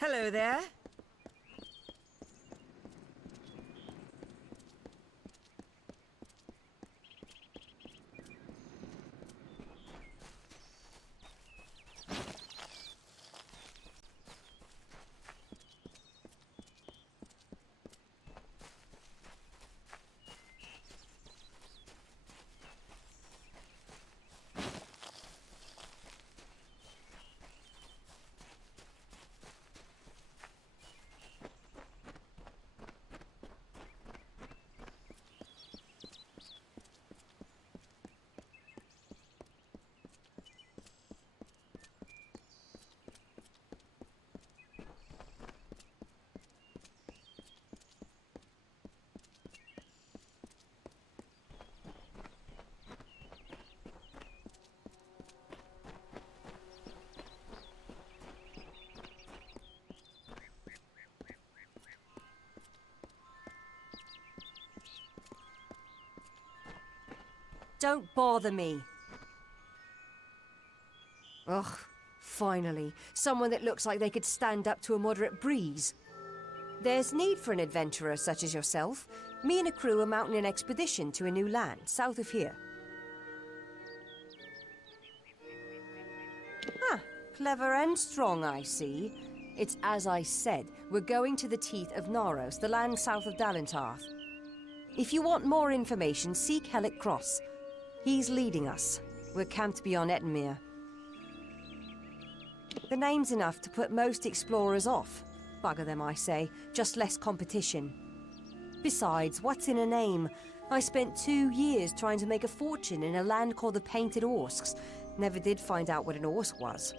Hello there. Don't bother me. Ugh, finally. Someone that looks like they could stand up to a moderate breeze. There's need for an adventurer such as yourself. Me and a crew are mounting an expedition to a new land, south of here. Ah, clever and strong, I see. It's as I said, we're going to the teeth of Naros, the land south of Dalentarth. If you want more information, seek Hellick Cross. He's leading us. We're camped beyond Ettenmere. The name's enough to put most explorers off. Bugger them, I say. Just less competition. Besides, what's in a name? I spent 2 years trying to make a fortune in a land called the Painted Orsks. Never did find out what an Orsk was.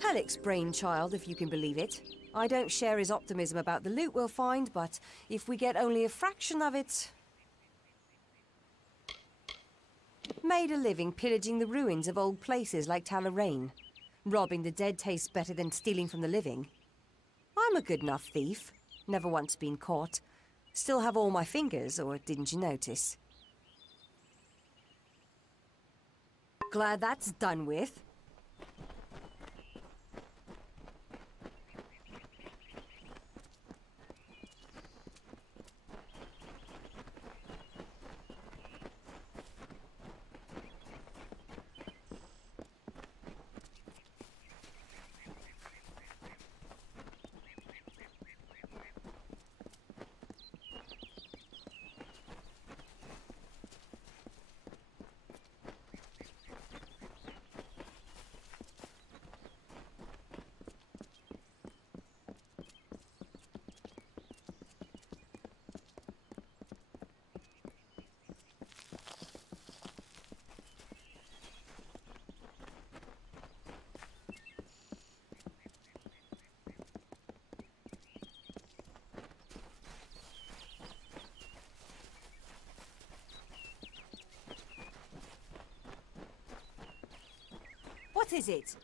Hellick's brainchild, if you can believe it. I don't share his optimism about the loot we'll find, but if we get only a fraction of it... Made a living pillaging the ruins of old places like Talarain. Robbing the dead tastes better than stealing from the living. I'm a good enough thief. Never once been caught. Still have all my fingers, or didn't you notice? Glad that's done with. What is it?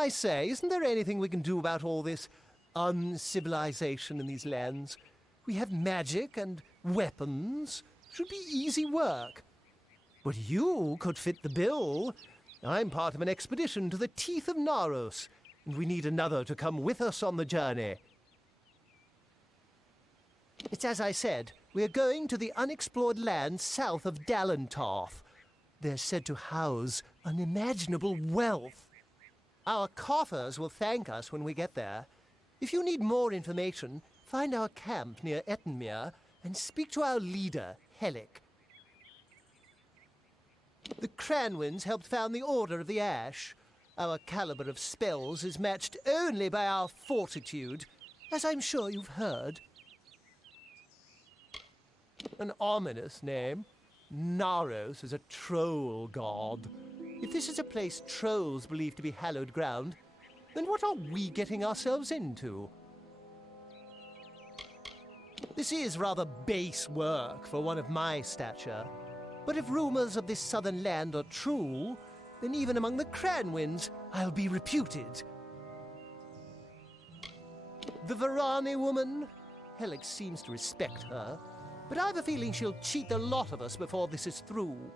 I say, isn't there anything we can do about all this uncivilization in these lands? We have magic and weapons. Should be easy work. But you could fit the bill. I'm part of an expedition to the teeth of Naros, and we need another to come with us on the journey. It's as I said, we're going to the unexplored lands south of Dalentarth. They're said to house unimaginable wealth. Our coffers will thank us when we get there. If you need more information, find our camp near Ettenmere and speak to our leader, Helic. The Cranwins helped found the Order of the Ash. Our caliber of spells is matched only by our fortitude, as I'm sure you've heard. An ominous name. Naros is a troll god. If this is a place trolls believe to be hallowed ground, then what are we getting ourselves into? This is rather base work for one of my stature, but if rumors of this southern land are true, then even among the Cranwins, I'll be reputed. The Varani woman? Helic seems to respect her, but I have a feeling she'll cheat the lot of us before this is through.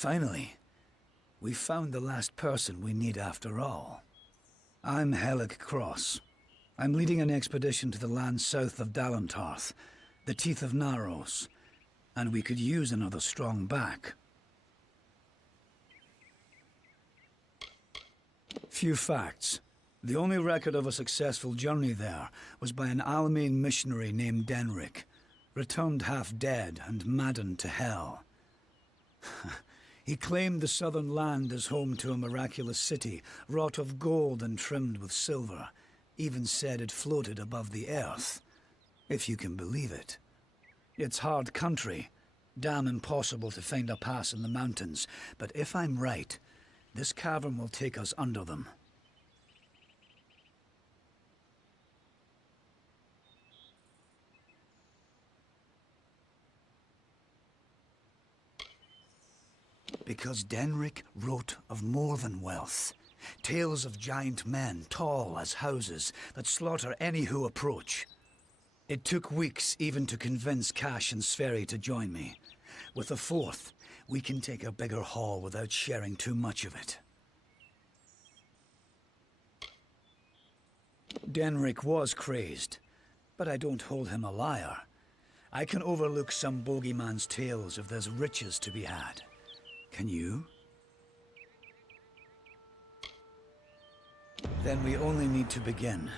Finally, We found the last person we need after all. I'm Helic Cross. I'm leading an expedition to the land south of Dalentarth, the Teeth of Naros, and we could use another strong back. Few facts. The only record of a successful journey there was by an Almain missionary named Denric, returned half dead and maddened to hell. He claimed the southern land as home to a miraculous city, wrought of gold and trimmed with silver. Even said it floated above the earth, if you can believe it. It's hard country, damn impossible to find a pass in the mountains, but if I'm right, this cavern will take us under them. Because Denric wrote of more than wealth. Tales of giant men, tall as houses, that slaughter any who approach. It took weeks even to convince Cash and Sverri to join me. With a fourth, we can take a bigger haul without sharing too much of it. Denric was crazed, but I don't hold him a liar. I can overlook some bogeyman's tales if there's riches to be had. Can you? Then we only need to begin.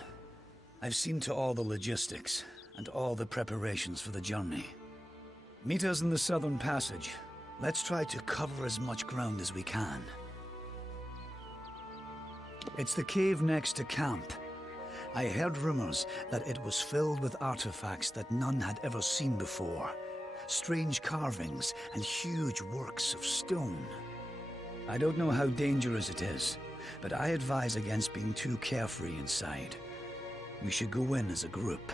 I've seen to all the logistics, and all the preparations for the journey. Meet us in the Southern Passage. Let's try to cover as much ground as we can. It's the cave next to camp. I heard rumors that it was filled with artifacts that none had ever seen before. Strange carvings and huge works of stone. I don't know how dangerous it is, but I advise against being too carefree inside. We should go in as a group.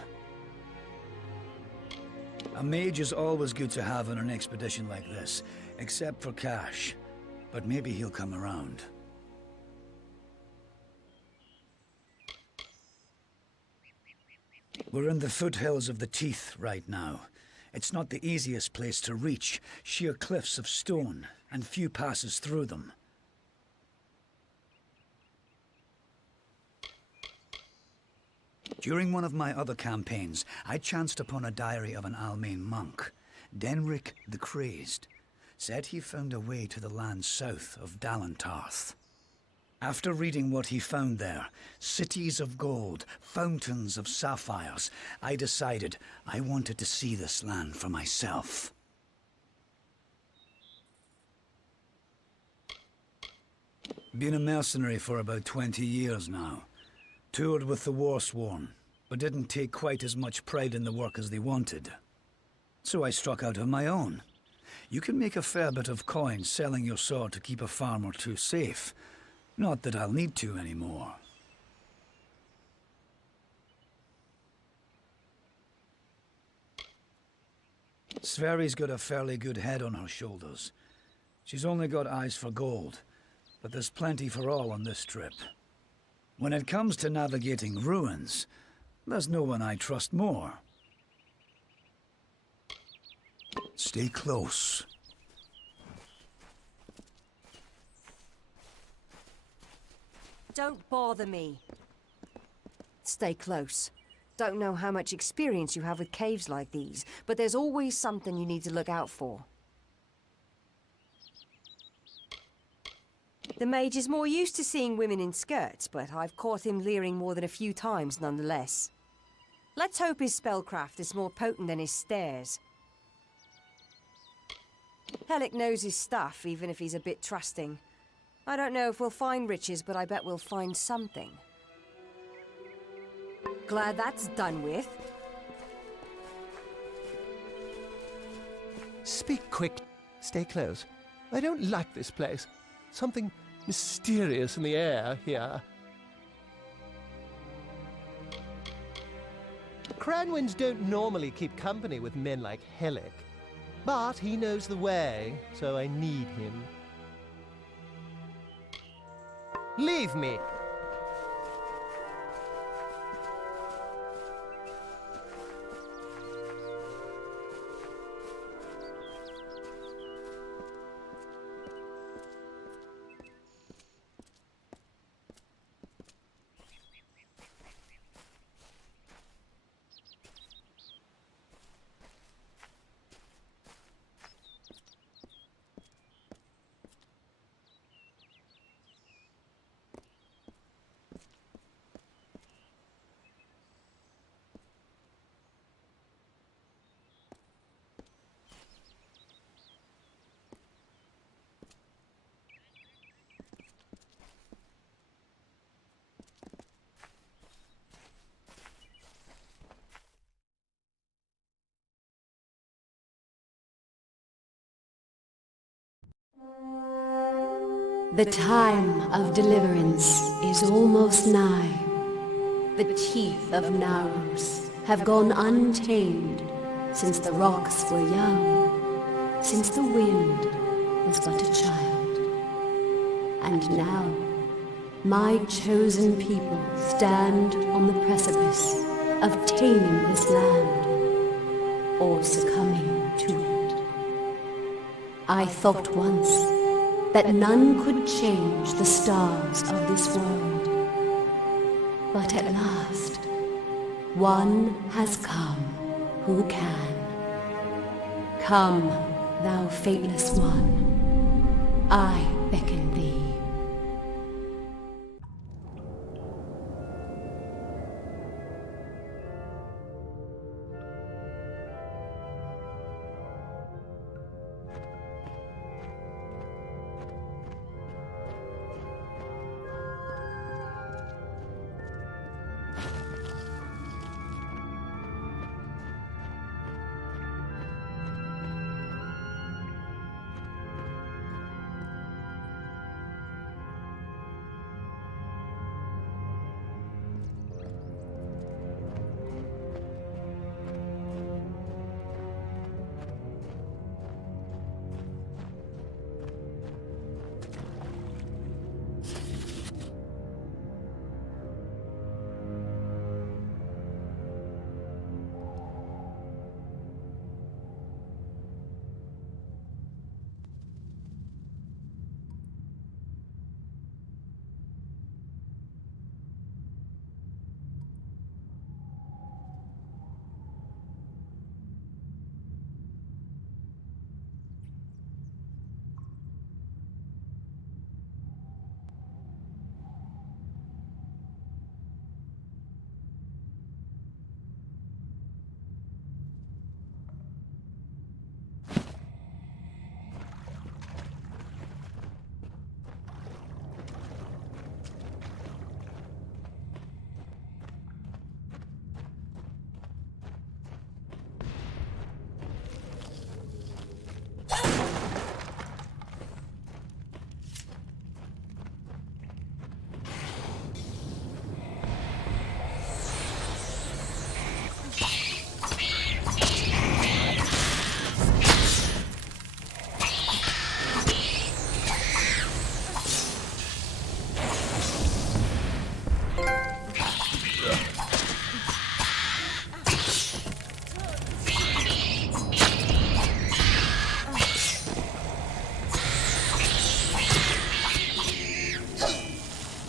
A mage is always good to have on an expedition like this, except for Cash. But maybe he'll come around. We're in the foothills of the Teeth right now. It's not the easiest place to reach, sheer cliffs of stone, and few passes through them. During one of my other campaigns, I chanced upon a diary of an Almain monk, Denric the Crazed. Said he found a way to the land south of Dalentarth. After reading what he found there, cities of gold, fountains of sapphires, I decided I wanted to see this land for myself. Been a mercenary for about 20 years now. Toured with the Warsworn, but didn't take quite as much pride in the work as they wanted. So I struck out on my own. You can make a fair bit of coin selling your sword to keep a farm or two safe. Not that I'll need to anymore. Sverri's got a fairly good head on her shoulders. She's only got eyes for gold, but there's plenty for all on this trip. When it comes to navigating ruins, there's no one I trust more. Stay close. Don't bother me. Stay close. Don't know how much experience you have with caves like these, but there's always something you need to look out for. The mage is more used to seeing women in skirts, but I've caught him leering more than a few times nonetheless. Let's hope his spellcraft is more potent than his stares. Helic knows his stuff, even if he's a bit trusting. I don't know if we'll find riches, but I bet we'll find something. Glad that's done with. Speak quick. Stay close. I don't like this place. Something mysterious in the air here. Cranwins don't normally keep company with men like Helic. But he knows the way, so I need him. Leave me! The time of deliverance is almost nigh. The teeth of Naros have gone untamed since the rocks were young, since the wind was but a child. And now, my chosen people stand on the precipice of taming this land, or succumbing to it. I thought once that none could change the stars of this world. But at last, one has come who can. Come, thou fateless one, I beckon thee.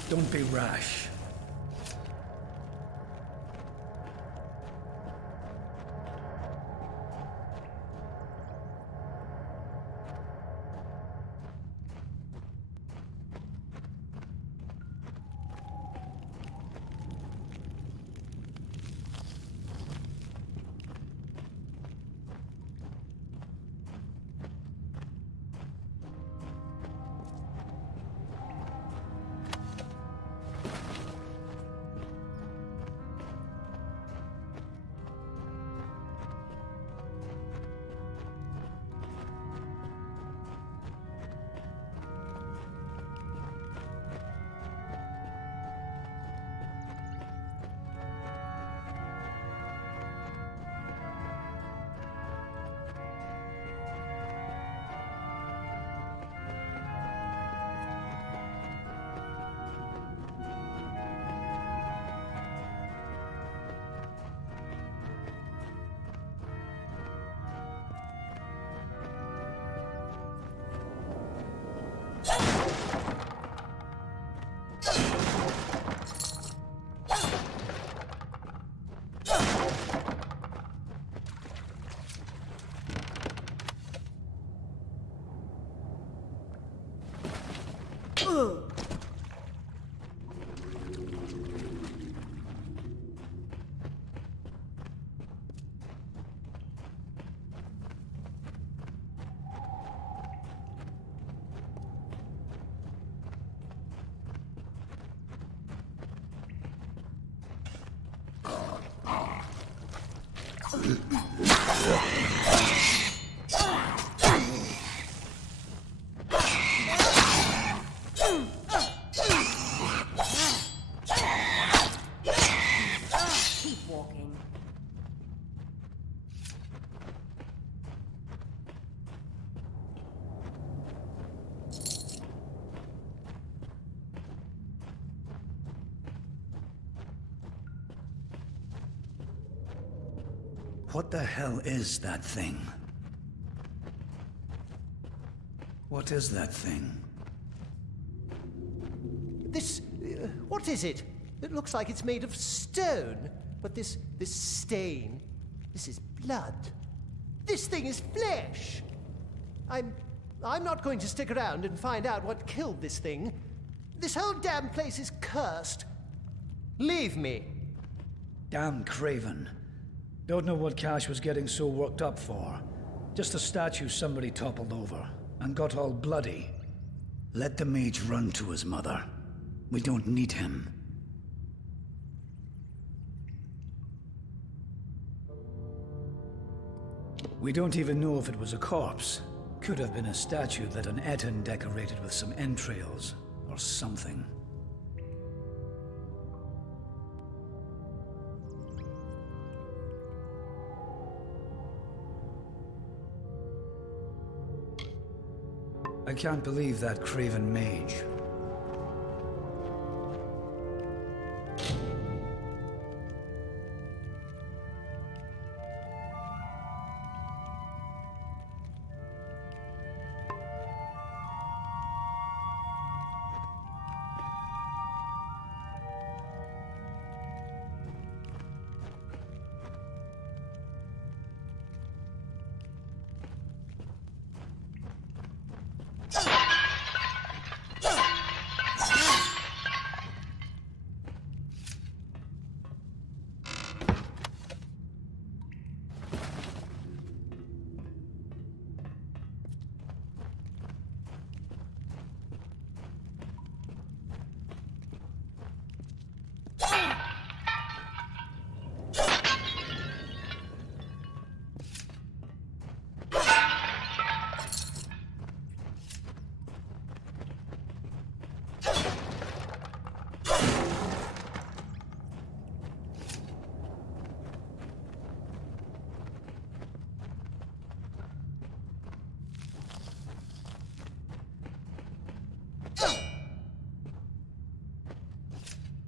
Don't be rash. What the hell is that thing? What is that thing? This... what is it? It looks like it's made of stone. But this stain... this is blood. This thing is flesh! I'm not going to stick around and find out what killed this thing. This whole damn place is cursed. Leave me. Damn Craven. Don't know what Cash was getting so worked up for. Just a statue somebody toppled over and got all bloody. Let the mage run to his mother. We don't need him. We don't even know if it was a corpse. Could have been a statue that an Eton decorated with some entrails or something. I can't believe that Craven mage.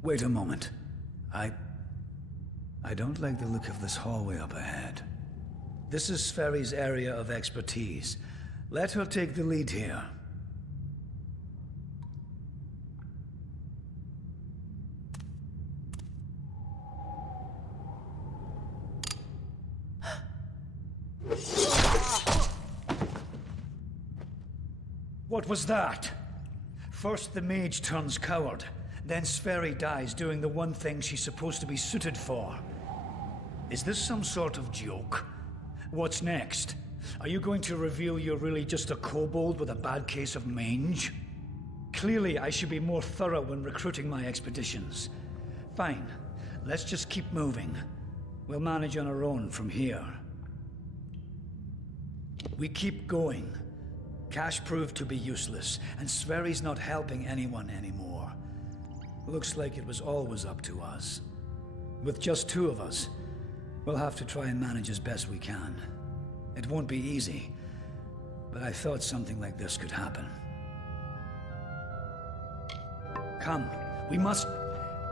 Wait a moment. I don't like the look of this hallway up ahead. This is Sferry's area of expertise. Let her take the lead here. What was that? First the mage turns coward. Then Sferry dies doing the one thing she's supposed to be suited for. Is this some sort of joke? What's next? Are you going to reveal you're really just a kobold with a bad case of mange? Clearly, I should be more thorough when recruiting my expeditions. Fine. Let's just keep moving. We'll manage on our own from here. We keep going. Cash proved to be useless, and Sverry's not helping anyone anymore. Looks like it was always up to us. With just two of us, we'll have to try and manage as best we can. It won't be easy, but I thought something like this could happen. Come, we must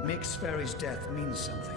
make Sferry's death mean something.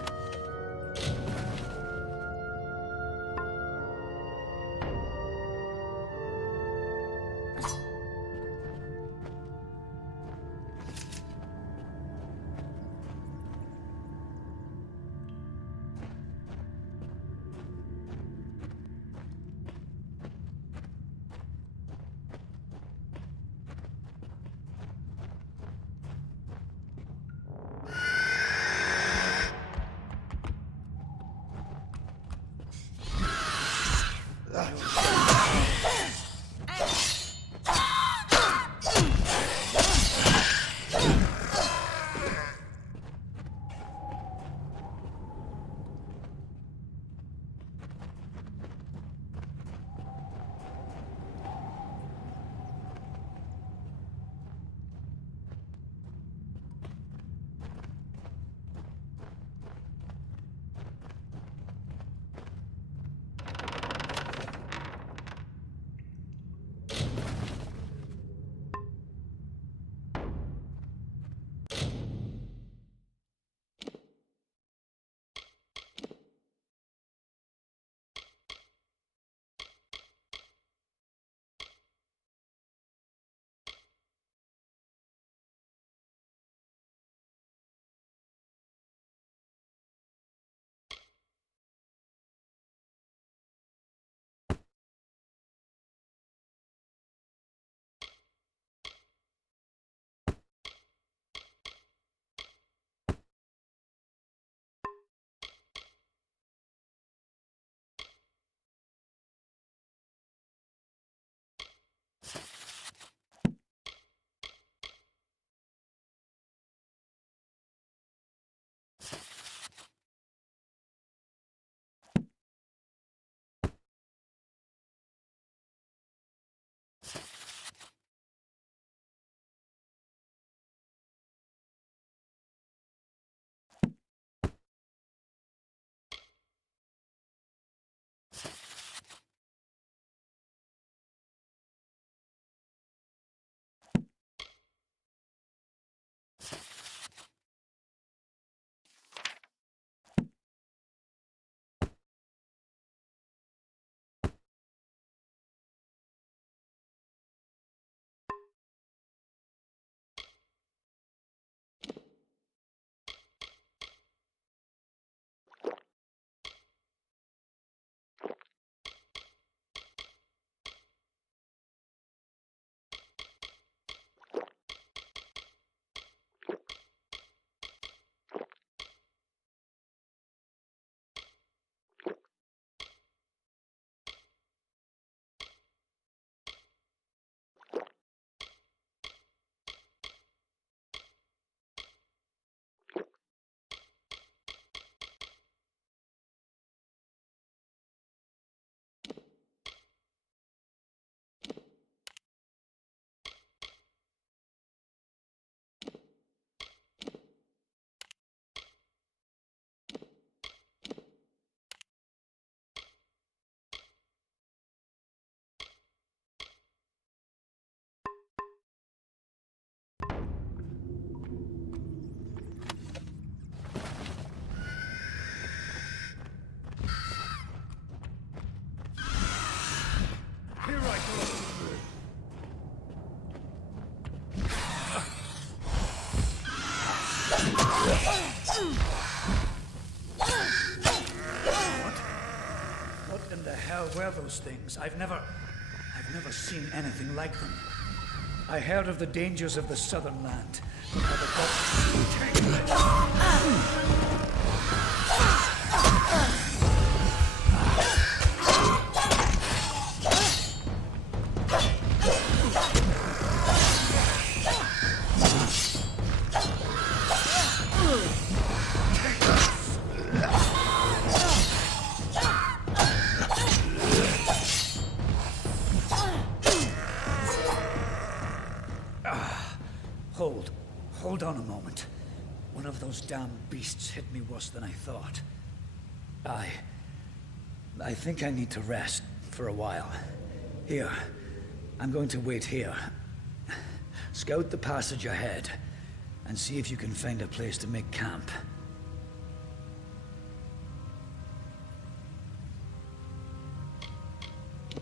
were those things. I've never seen anything like them. I heard of the dangers of the southern land, but how the Hold on a moment. One of those damn beasts hit me worse than I thought. I think I need to rest for a while. Here, I'm going to wait here. Scout the passage ahead, and see if you can find a place to make camp.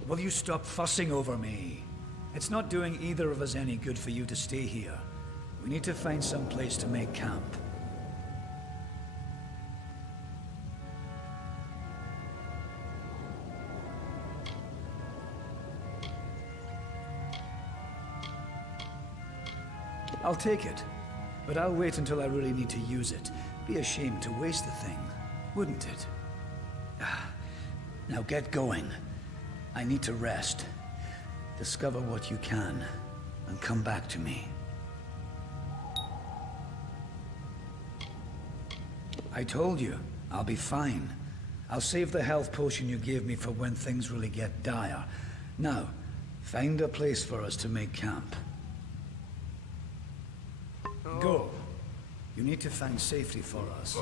Will you stop fussing over me? It's not doing either of us any good for you to stay here. We need to find some place to make camp. I'll take it, but I'll wait until I really need to use it. Be ashamed to waste the thing, wouldn't it? Now get going. I need to rest. Discover what you can, and come back to me. I told you, I'll be fine. I'll save the health potion you gave me for when things really get dire. Now, find a place for us to make camp. Go. You need to find safety for us.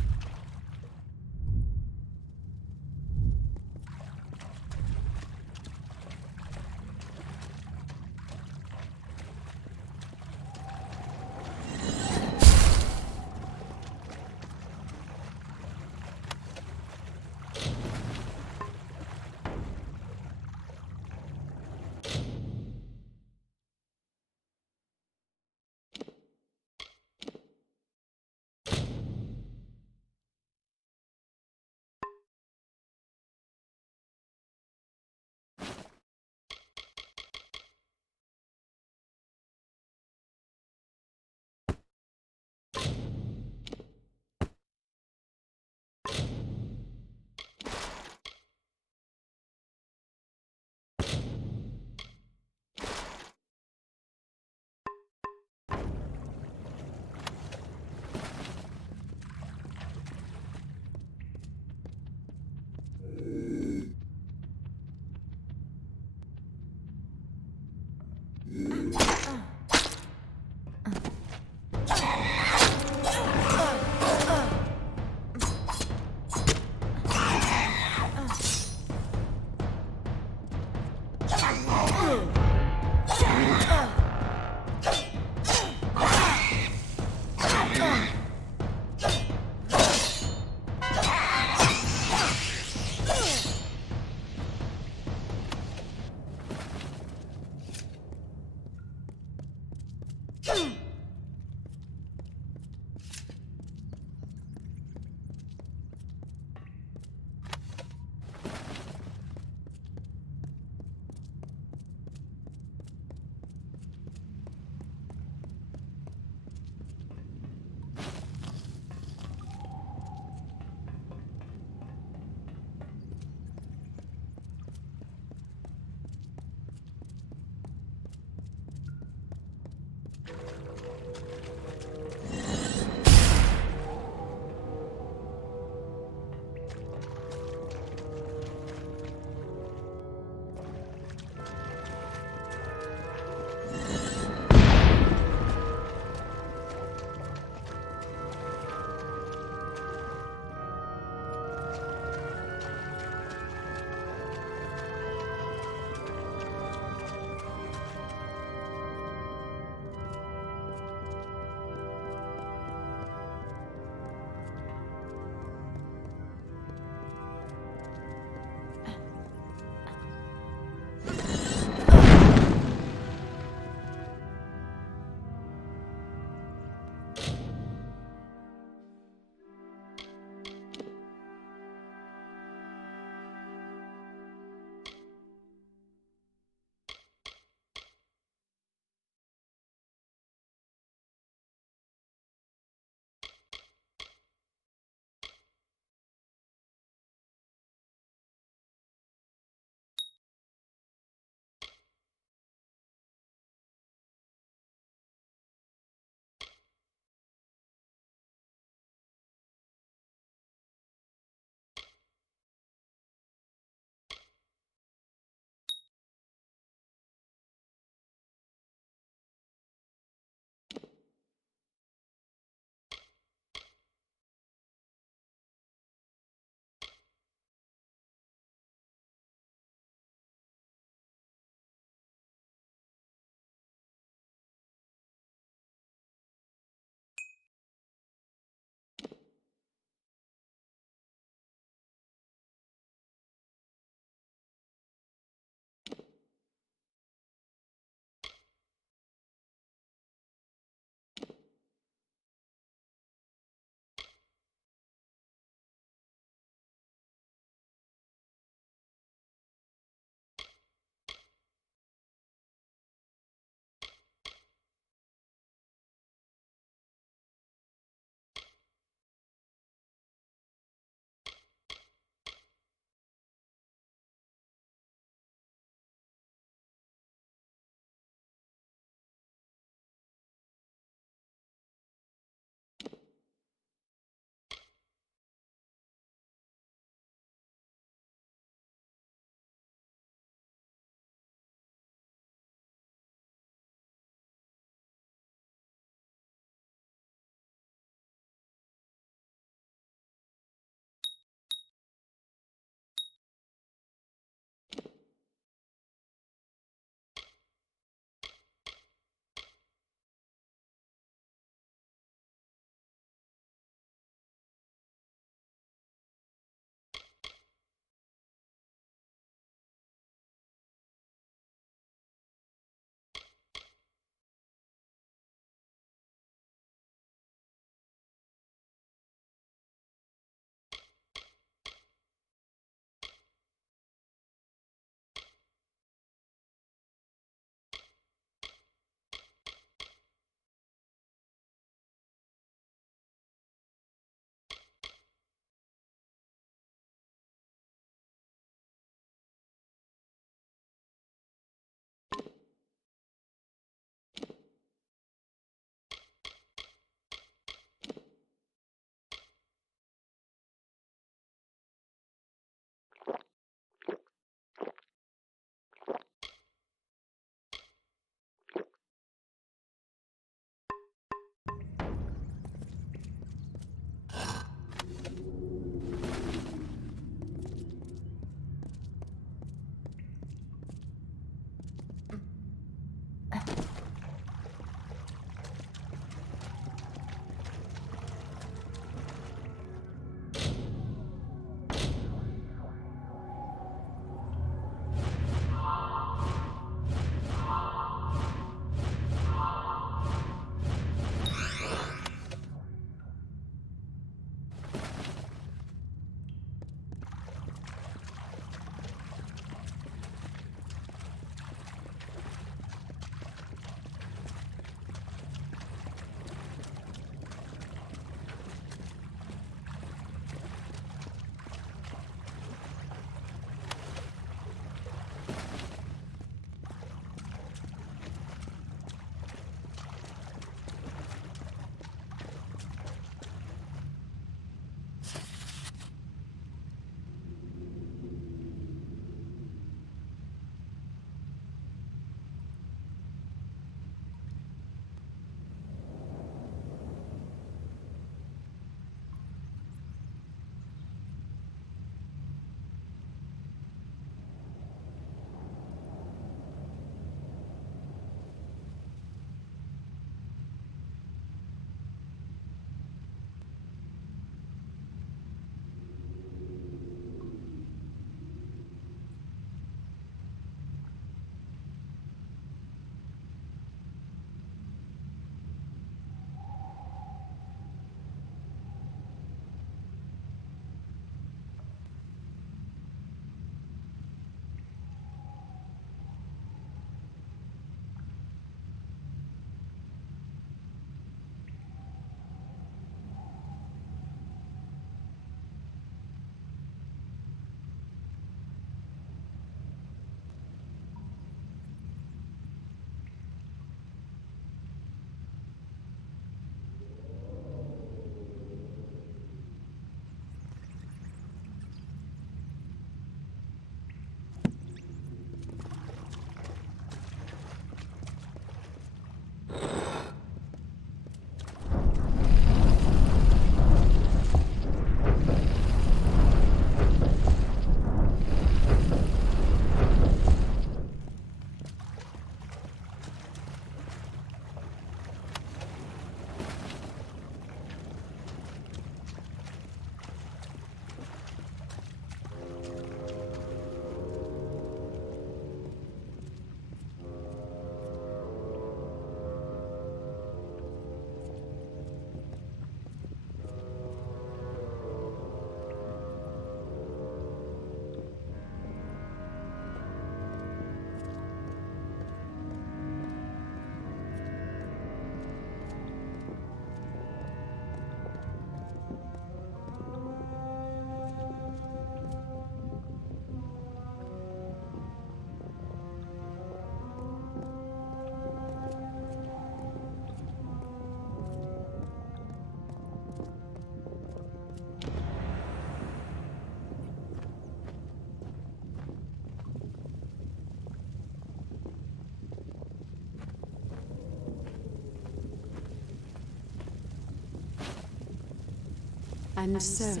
And so,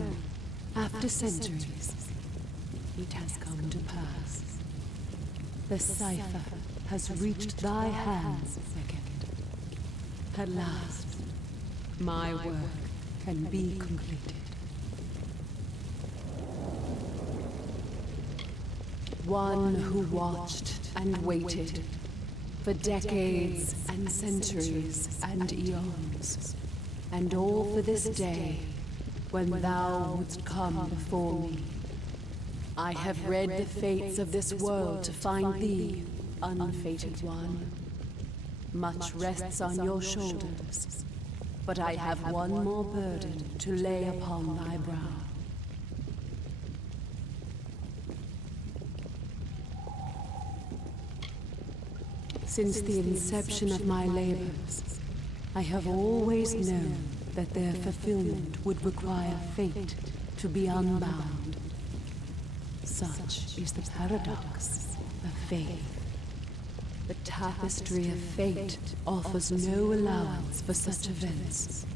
after centuries, it has come to pass. The cipher has reached thy hands, Second. At last, my work can be completed. One who watched and waited for decades and centuries and eons, and all for this day when thou wouldst come before me. I have read the fates of this world to find thee, unfated one. Much rests on your shoulders, but I have one more burden to lay upon thy brow. Since the inception of my labors, I have always known that their fulfillment would require fate to be unbound. Such is the paradox of faith. The tapestry of fate offers no allowance for such events.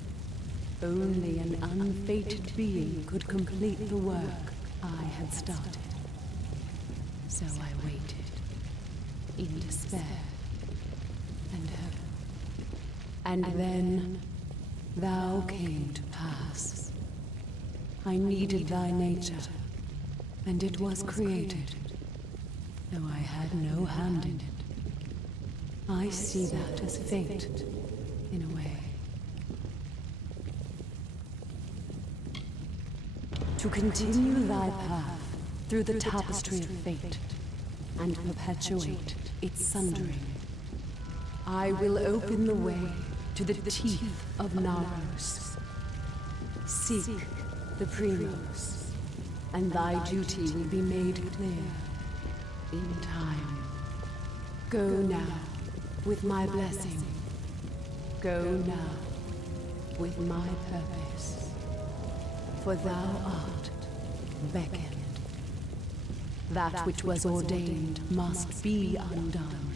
Only an unfated being could complete the work I had started. So I waited, in despair and hope. And then thou came to pass. I needed thy nature, and it was created, though I had no hand in it. I see that as fate, in a way. To continue thy path through the tapestry of fate, and perpetuate its sundering, I will open the way to the teeth of Naros. Seek the Primos, and thy duty will be made clear in time. Go now with my blessing. Go now with my purpose. For thou art beckoned. That which was ordained must be undone.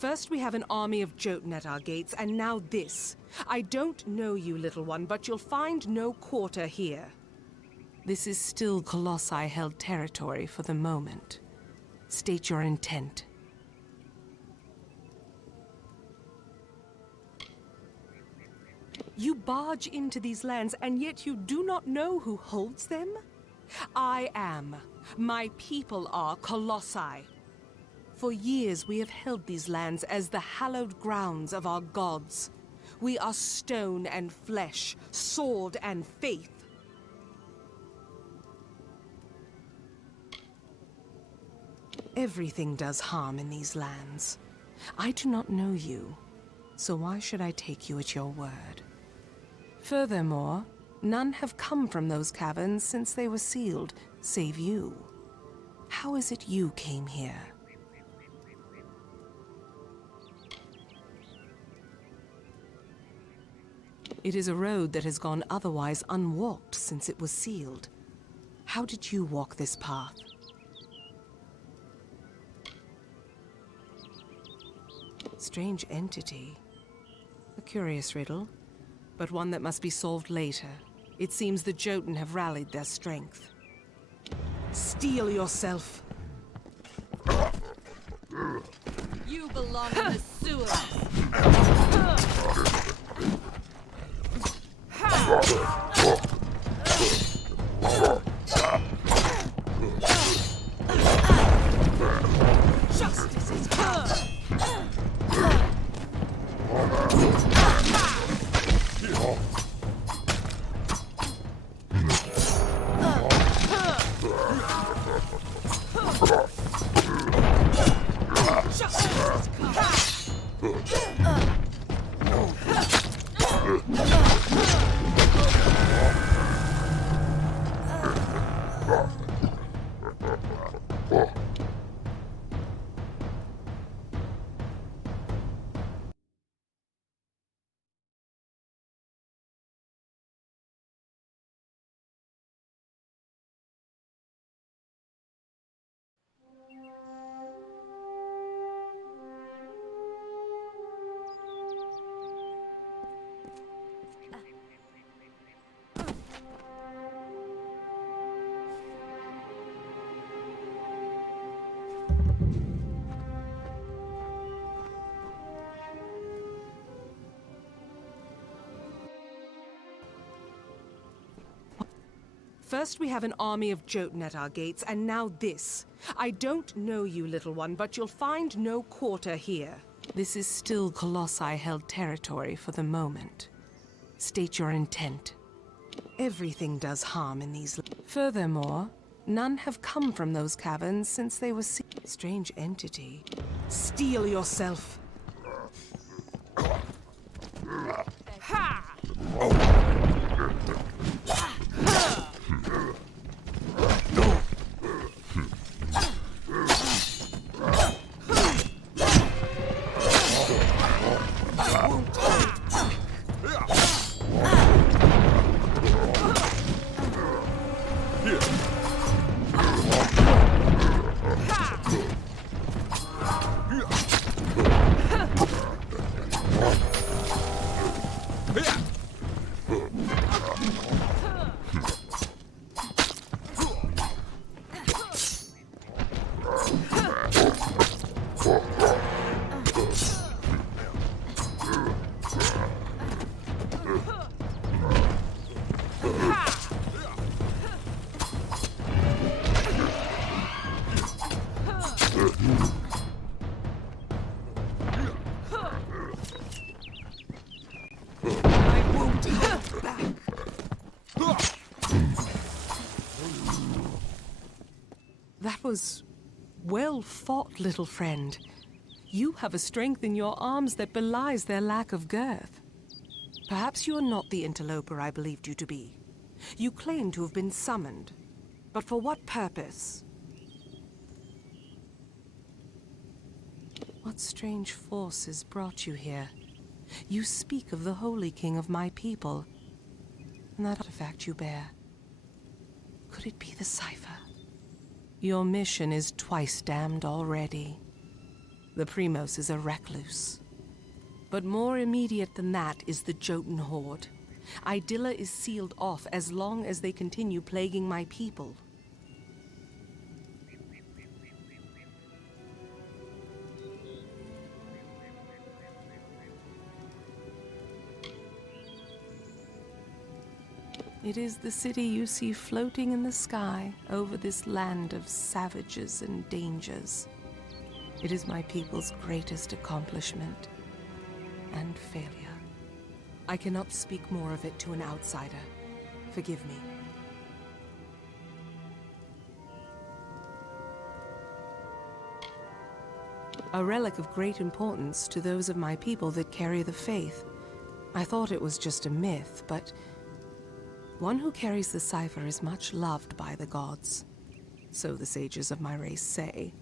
First we have an army of Jotun at our gates, and now this. I don't know you, little one, but you'll find no quarter here. This is still Colossi-held territory for the moment. State your intent. You barge into these lands, and yet you do not know who holds them? I am. My people are Colossi. For years we have held these lands as the hallowed grounds of our gods. We are stone and flesh, sword and faith. Everything does harm in these lands. I do not know you, so why should I take you at your word? Furthermore, none have come from those caverns since they were sealed, save you. How is it you came here? It is a road that has gone otherwise unwalked since it was sealed. How did you walk this path? Strange entity. A curious riddle, but one that must be solved later. It seems the Jotun have rallied their strength. Steel yourself! You belong in the sewers! Justice is come! First we have an army of Jotun at our gates, and now this. I don't know you, little one, but you'll find no quarter here. This is still Colossi-held territory for the moment. State your intent. Everything does harm in these. Furthermore, none have come from those caverns since they were strange entity. Steel yourself! Ha! That was well fought, little friend. You have a strength in your arms that belies their lack of girth. Perhaps you are not the interloper I believed you to be. You claim to have been summoned, but for what purpose? What strange forces brought you here? You speak of the Holy King of my people, and that artifact you bear. Could it be the cipher? Your mission is twice damned already. The Primos is a recluse. But more immediate than that is the Jotun horde. Idylla is sealed off as long as they continue plaguing my people. It is the city you see floating in the sky over this land of savages and dangers. It is my people's greatest accomplishment and failure. I cannot speak more of it to an outsider. Forgive me. A relic of great importance to those of my people that carry the faith. I thought it was just a myth, but one who carries the cipher is much loved by the gods. So the sages of my race say.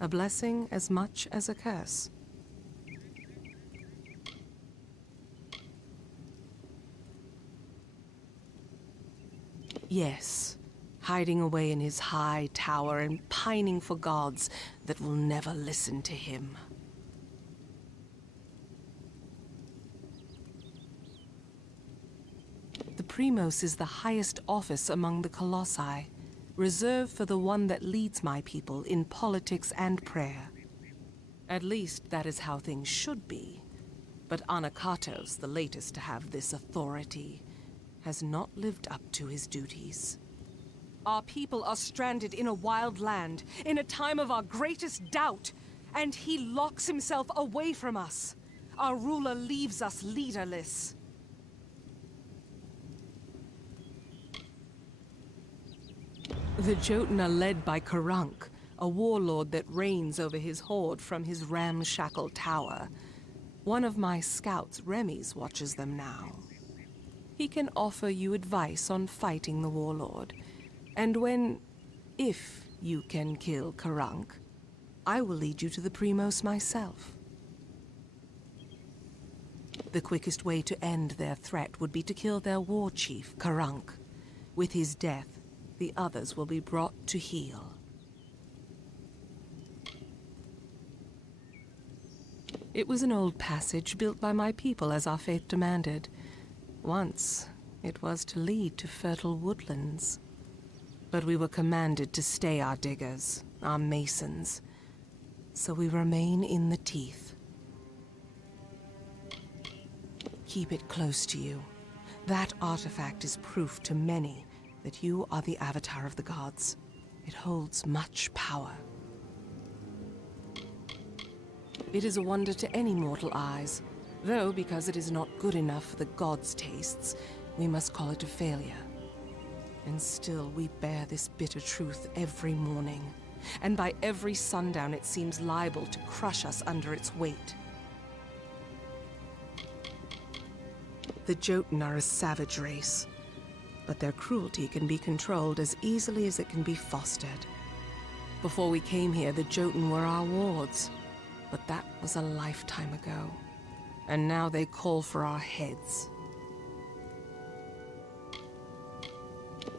A blessing as much as a curse. Yes, hiding away in his high tower and pining for gods that will never listen to him. The Primos is the highest office among the Colossi, reserved for the one that leads my people in politics and prayer. At least that is how things should be. But Anakatos, the latest to have this authority, has not lived up to his duties. Our people are stranded in a wild land, in a time of our greatest doubt, and he locks himself away from us. Our ruler leaves us leaderless. The Jotun are led by Karunk, a warlord that reigns over his horde from his ramshackle tower. One of my scouts, Remy's, watches them now. He can offer you advice on fighting the warlord, and if you can kill Karunk, I will lead you to the Primos myself. The quickest way to end their threat would be to kill their war chief, Karunk. With his death, the others will be brought to heel. It was an old passage built by my people as our faith demanded. Once, it was to lead to fertile woodlands. But we were commanded to stay our diggers, our masons. So we remain in the teeth. Keep it close to you. That artifact is proof to many that you are the avatar of the gods. It holds much power. It is a wonder to any mortal eyes, though because it is not good enough for the gods' tastes, we must call it a failure. And still we bear this bitter truth every morning, and by every sundown it seems liable to crush us under its weight. The Jotun are a savage race, but their cruelty can be controlled as easily as it can be fostered. Before we came here, the Jotun were our wards, but that was a lifetime ago. And now they call for our heads.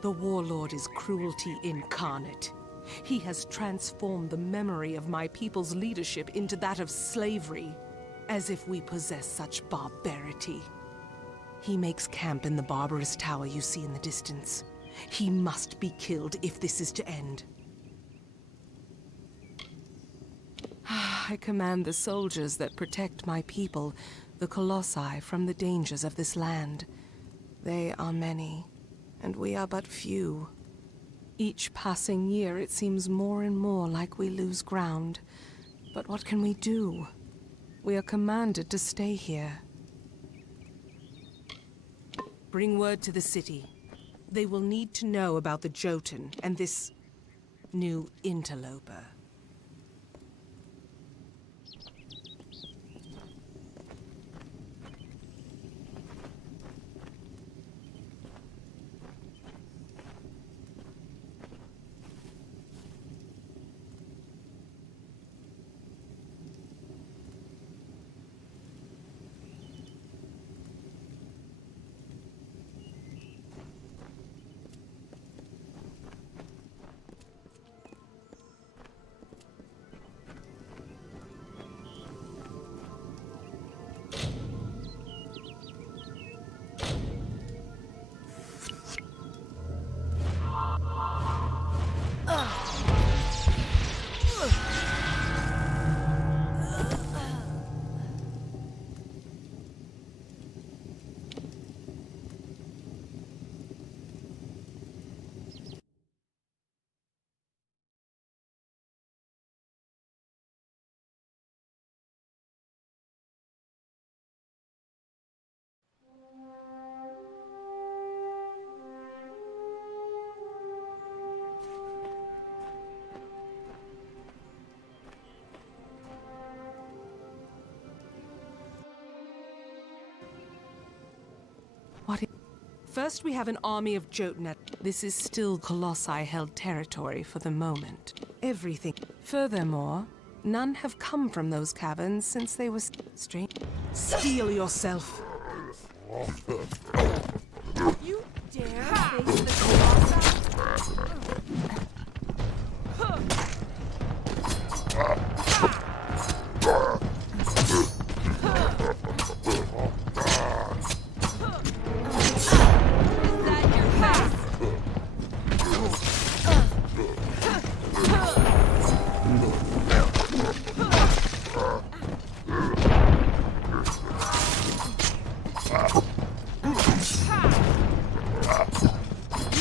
The warlord is cruelty incarnate. He has transformed the memory of my people's leadership into that of slavery, as if we possess such barbarity. He makes camp in the barbarous tower you see in the distance. He must be killed if this is to end. I command the soldiers that protect my people, the Colossi, from the dangers of this land. They are many, and we are but few. Each passing year it seems more and more like we lose ground. But what can we do? We are commanded to stay here. Bring word to the city. They will need to know about the Jotun and this new interloper. First, we have an army of Jotnet. This is still Colossi-held territory for the moment. Everything. Furthermore, none have come from those caverns since they were strange. Steel yourself! You dare face the Colossi?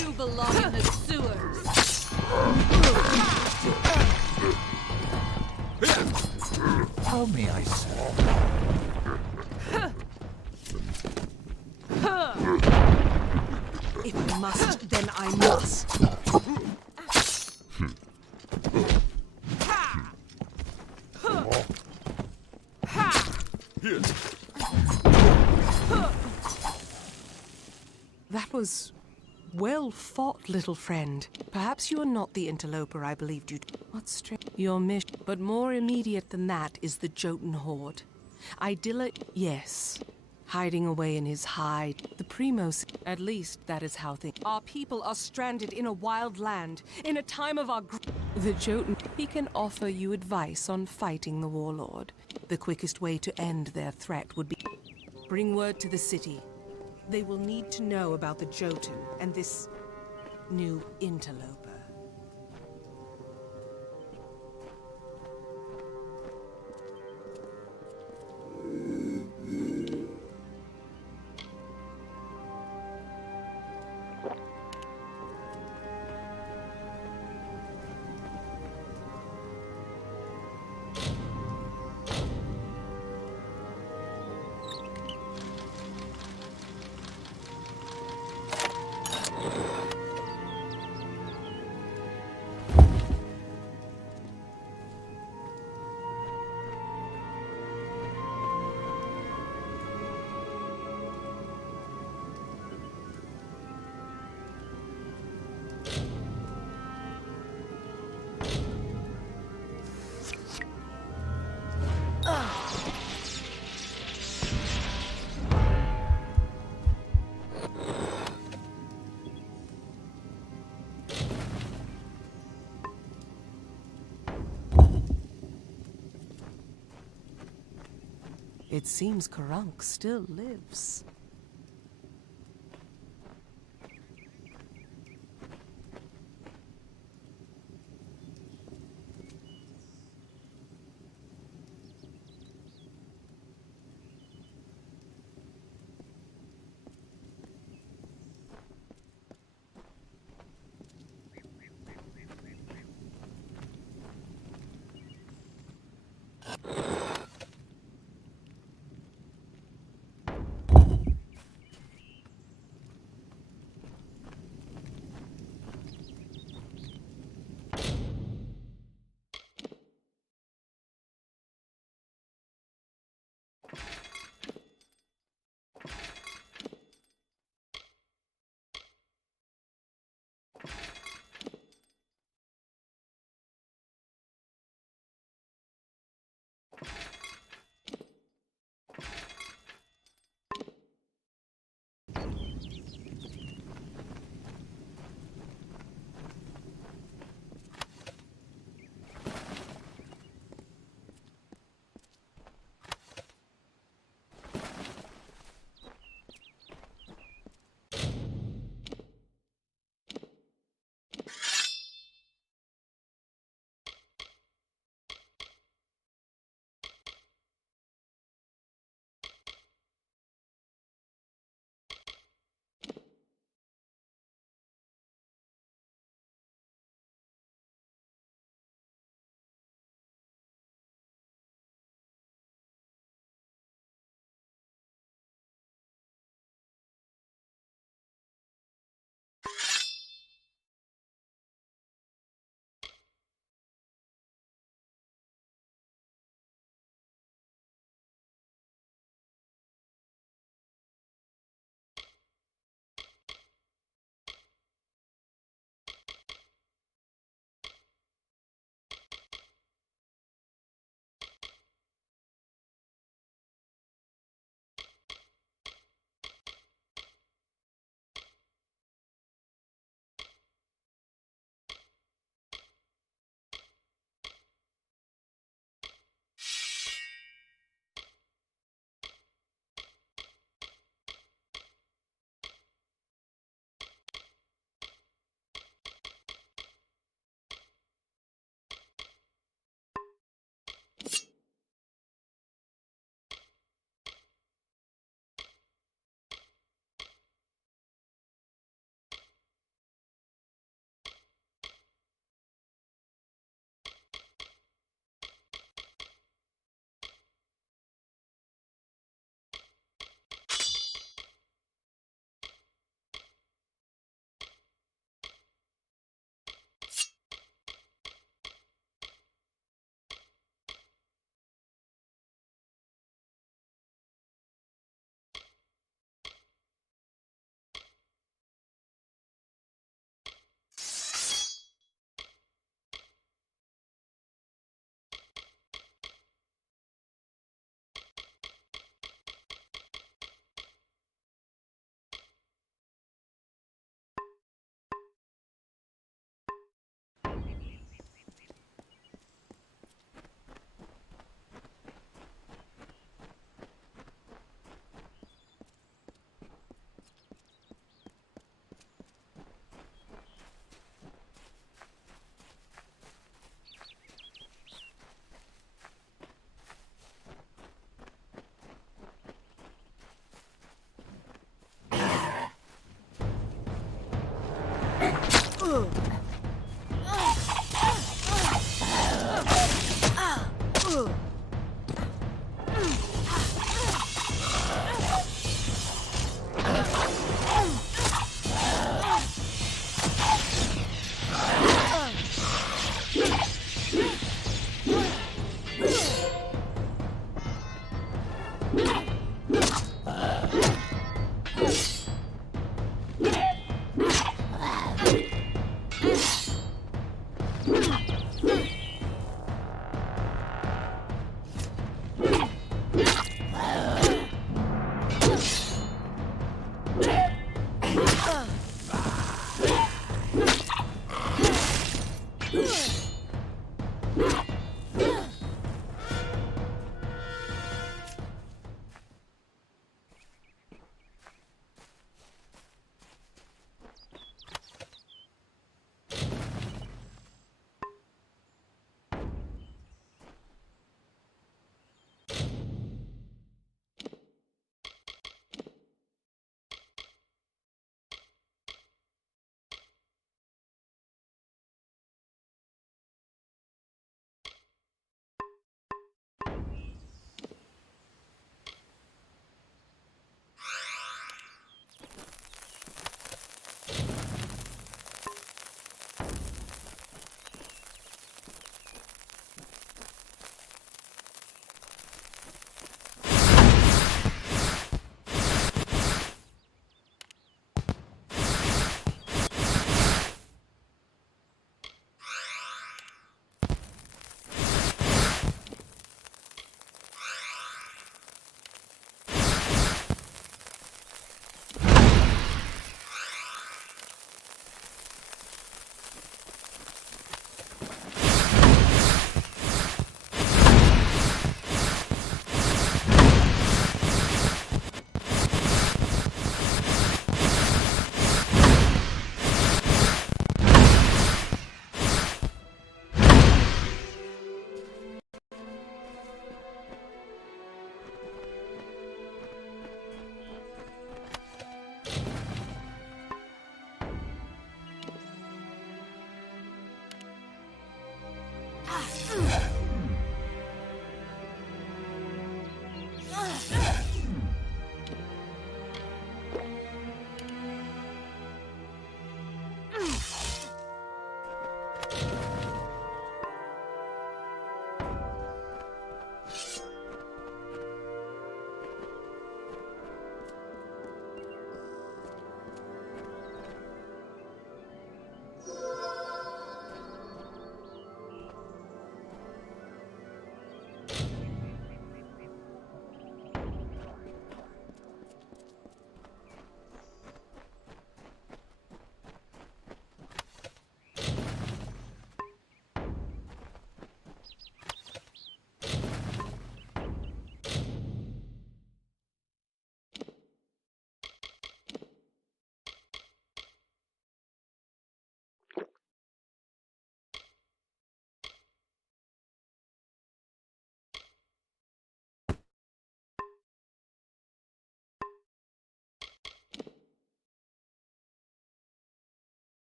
You belong in the sewers. How may I serve? If I must, then I must. That was well fought, little friend. Perhaps you are not the interloper I believed you to. What's strange? Your mission. But more immediate than that is the Jotun horde. Idyllic, yes. Hiding away in his hide. The Primos, at least that is how things. Our people are stranded in a wild land, in a time of our The Jotun, he can offer you advice on fighting the warlord. The quickest way to end their threat would be bring word to the city. They will need to know about the Jotun and this new interloper. It seems Karunk still lives.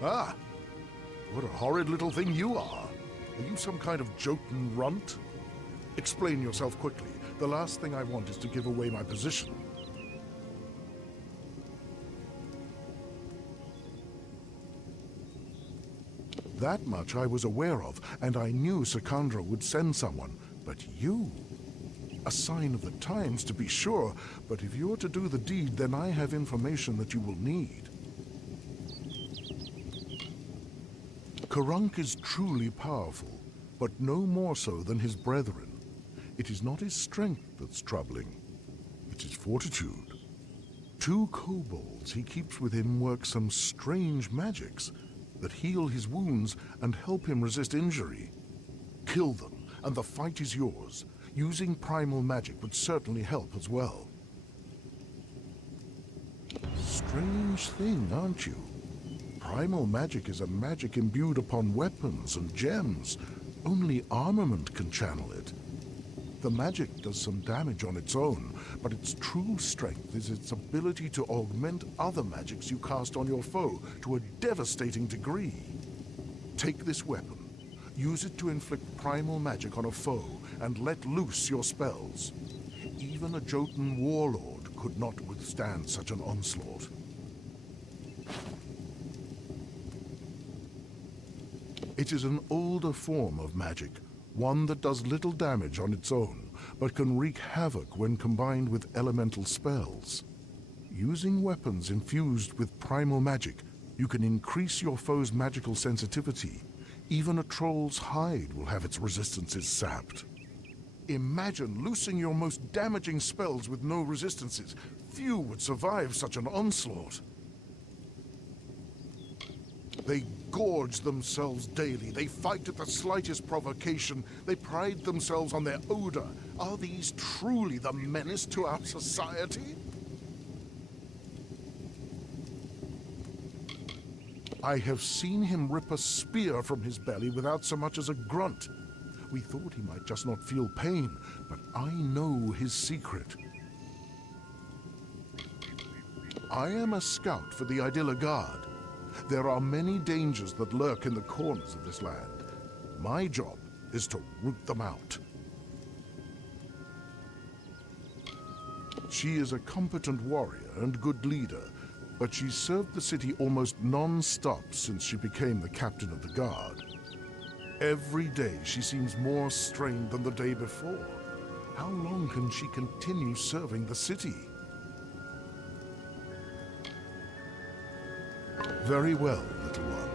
Ah, what a horrid little thing you are. Are you some kind of Jotun runt? Explain yourself quickly. The last thing I want is to give away my position. That much I was aware of, and I knew Sakandra would send someone. But you? A sign of the times, to be sure, but if you're to do the deed, then I have information that you will need. Karunk is truly powerful, but no more so than his brethren. It is not his strength that's troubling. It's his fortitude. 2 kobolds he keeps with him work some strange magics that heal his wounds and help him resist injury. Kill them, and the fight is yours. Using primal magic would certainly help as well. Strange thing, aren't you? Primal magic is a magic imbued upon weapons and gems. Only armament can channel it. The magic does some damage on its own, but its true strength is its ability to augment other magics you cast on your foe to a devastating degree. Take this weapon, use it to inflict primal magic on a foe, and let loose your spells. Even a Jotun warlord could not withstand such an onslaught. It is an older form of magic, one that does little damage on its own, but can wreak havoc when combined with elemental spells. Using weapons infused with primal magic, you can increase your foe's magical sensitivity. Even a troll's hide will have its resistances sapped. Imagine loosing your most damaging spells with no resistances. Few would survive such an onslaught. They gorge themselves daily. They fight at the slightest provocation. They pride themselves on their odor. Are these truly the menace to our society? I have seen him rip a spear from his belly without so much as a grunt. We thought he might just not feel pain, but I know his secret. I am a scout for the Idilla Guard. There are many dangers that lurk in the corners of this land. My job is to root them out. She is a competent warrior and good leader, but she's served the city almost non-stop since she became the captain of the guard. Every day she seems more strained than the day before. How long can she continue serving the city? Very well, little one.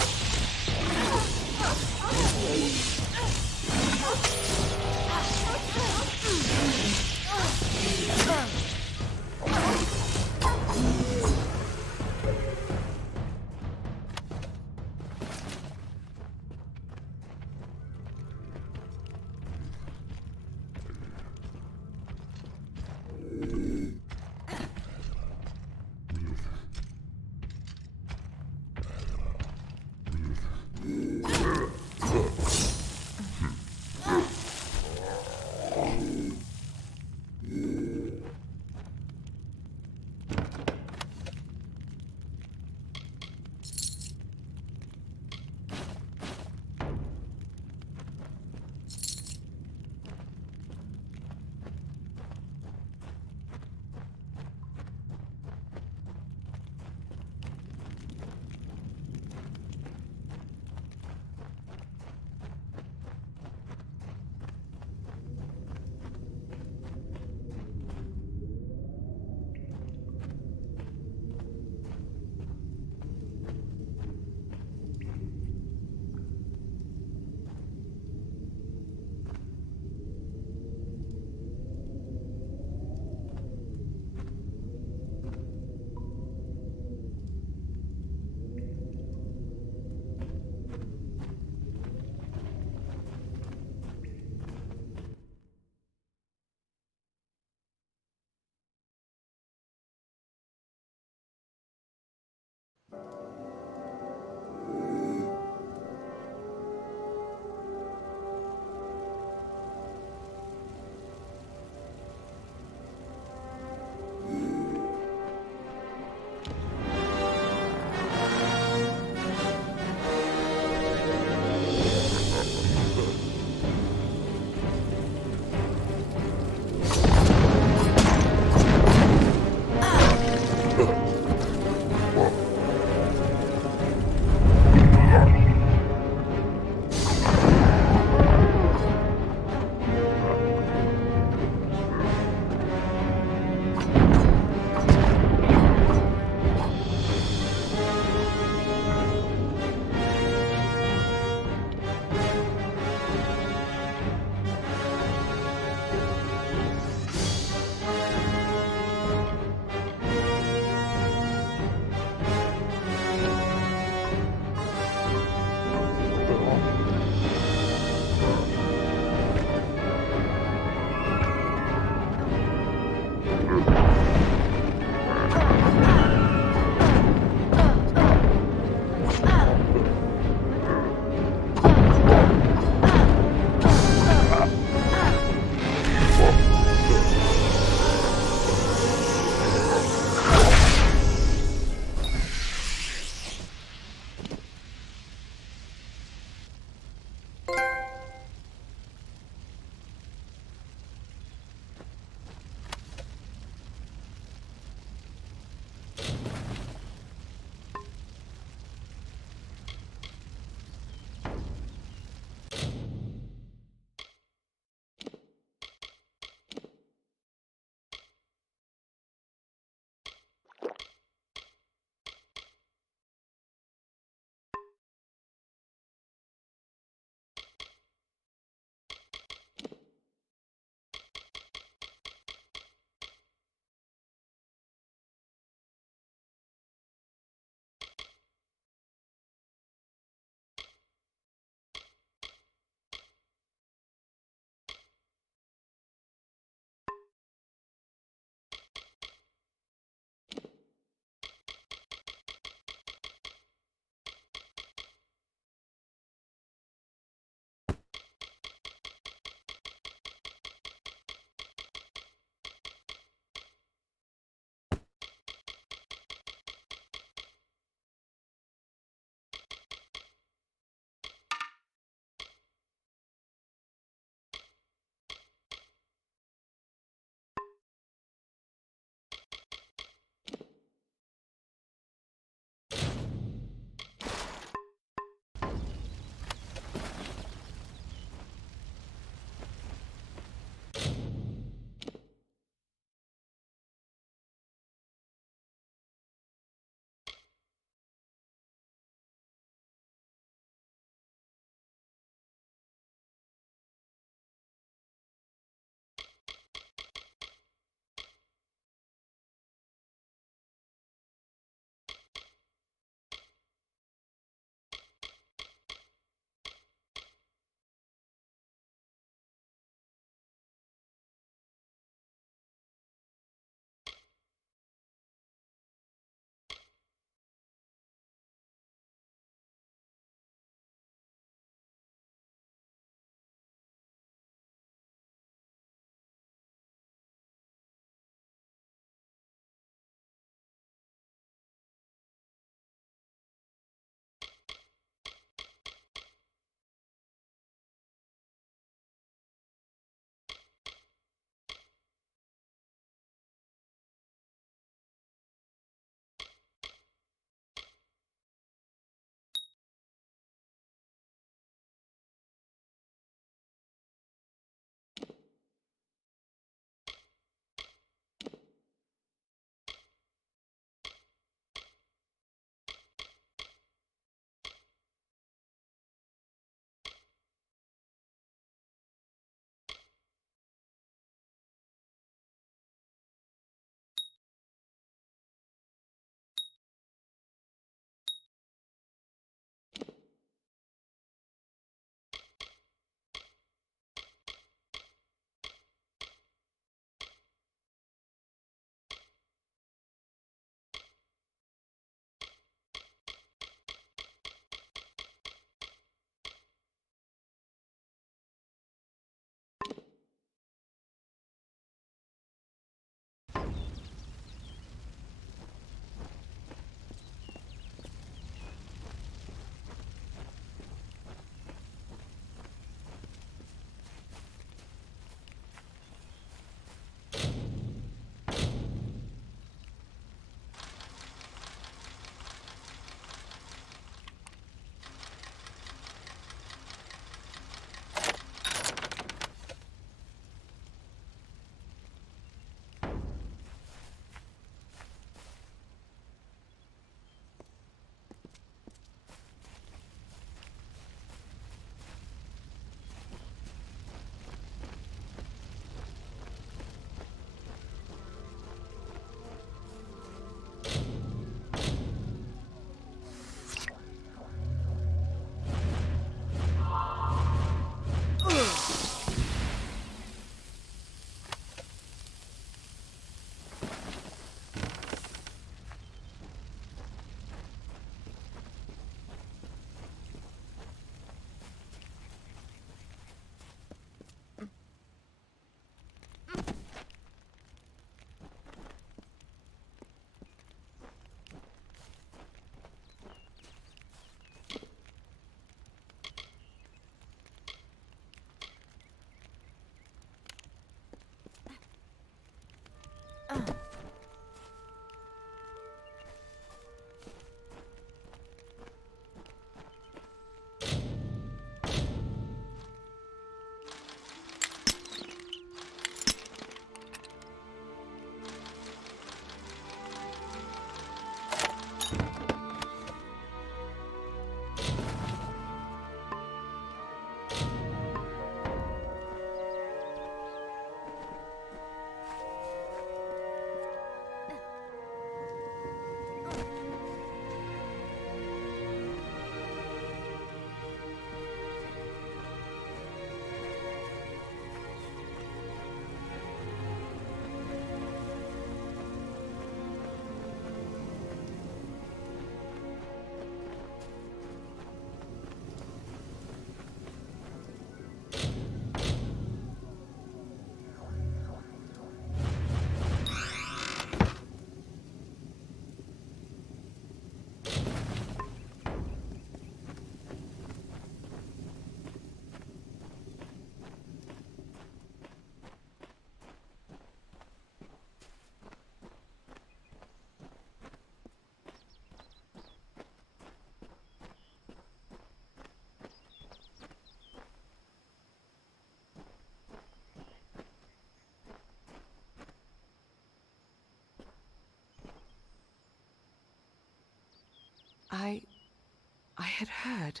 I had heard.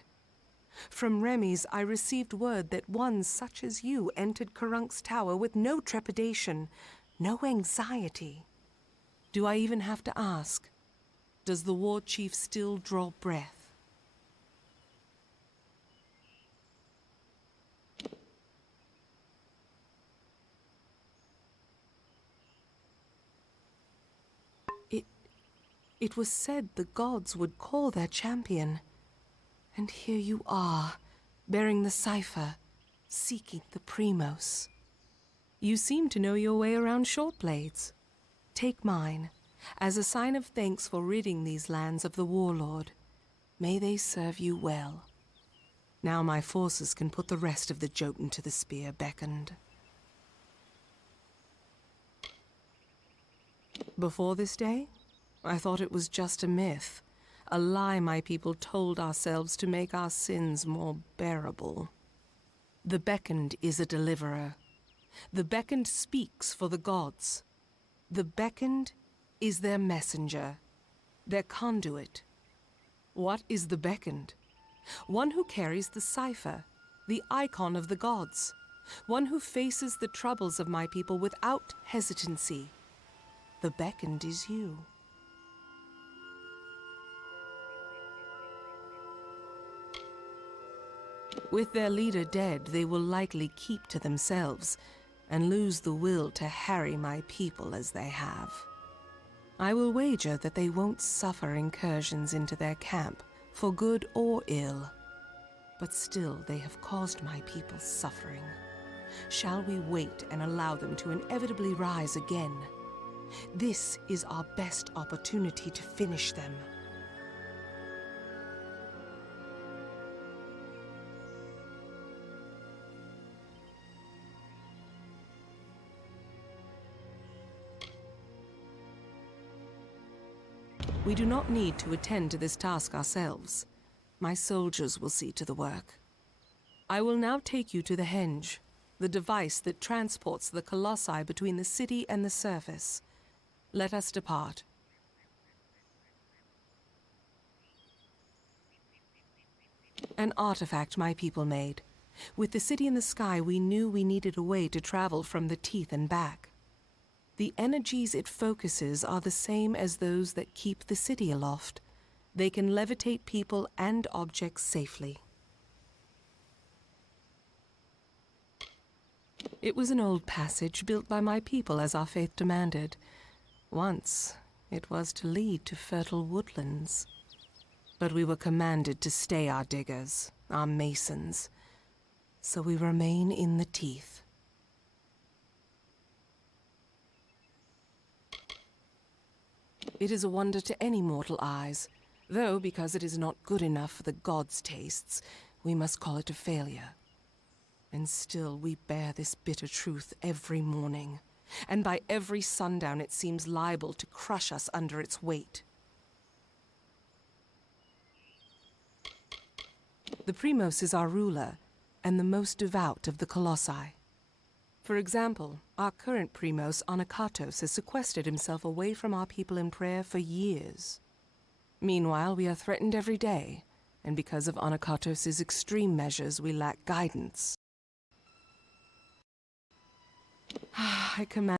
From Remy's, I received word that one such as you entered Karunk's tower with no trepidation, no anxiety. Do I even have to ask? Does the war chief still draw breath? It was said the gods would call their champion. And here you are, bearing the cipher, seeking the Primos. You seem to know your way around short blades. Take mine, as a sign of thanks for ridding these lands of the warlord. May they serve you well. Now my forces can put the rest of the Jotun to the spear beckoned. Before this day, I thought it was just a myth, a lie my people told ourselves to make our sins more bearable. The beckoned is a deliverer. The beckoned speaks for the gods. The beckoned is their messenger, their conduit. What is the beckoned? One who carries the cipher, the icon of the gods. One who faces the troubles of my people without hesitancy. The beckoned is you. With their leader dead, they will likely keep to themselves and lose the will to harry my people as they have. I will wager that they won't suffer incursions into their camp, for good or ill. But still, they have caused my people suffering. Shall we wait and allow them to inevitably rise again? This is our best opportunity to finish them. We do not need to attend to this task ourselves. My soldiers will see to the work. I will now take you to the henge, the device that transports the colossi between the city and the surface. Let us depart. An artifact my people made. With the city in the sky, we knew we needed a way to travel from the teeth and back. The energies it focuses are the same as those that keep the city aloft. They can levitate people and objects safely. It was an old passage built by my people as our faith demanded. Once, it was to lead to fertile woodlands. But we were commanded to stay our diggers, our masons. So we remain in the teeth. It is a wonder to any mortal eyes, though because it is not good enough for the gods' tastes, we must call it a failure. And still we bear this bitter truth every morning. and by every sundown it seems liable to crush us under its weight. The Primos is our ruler, and the most devout of the Colossi. For example, our current Primos, Anakatos, has sequestered himself away from our people in prayer for years. Meanwhile, we are threatened every day, and because of Anakatos' extreme measures, we lack guidance. I command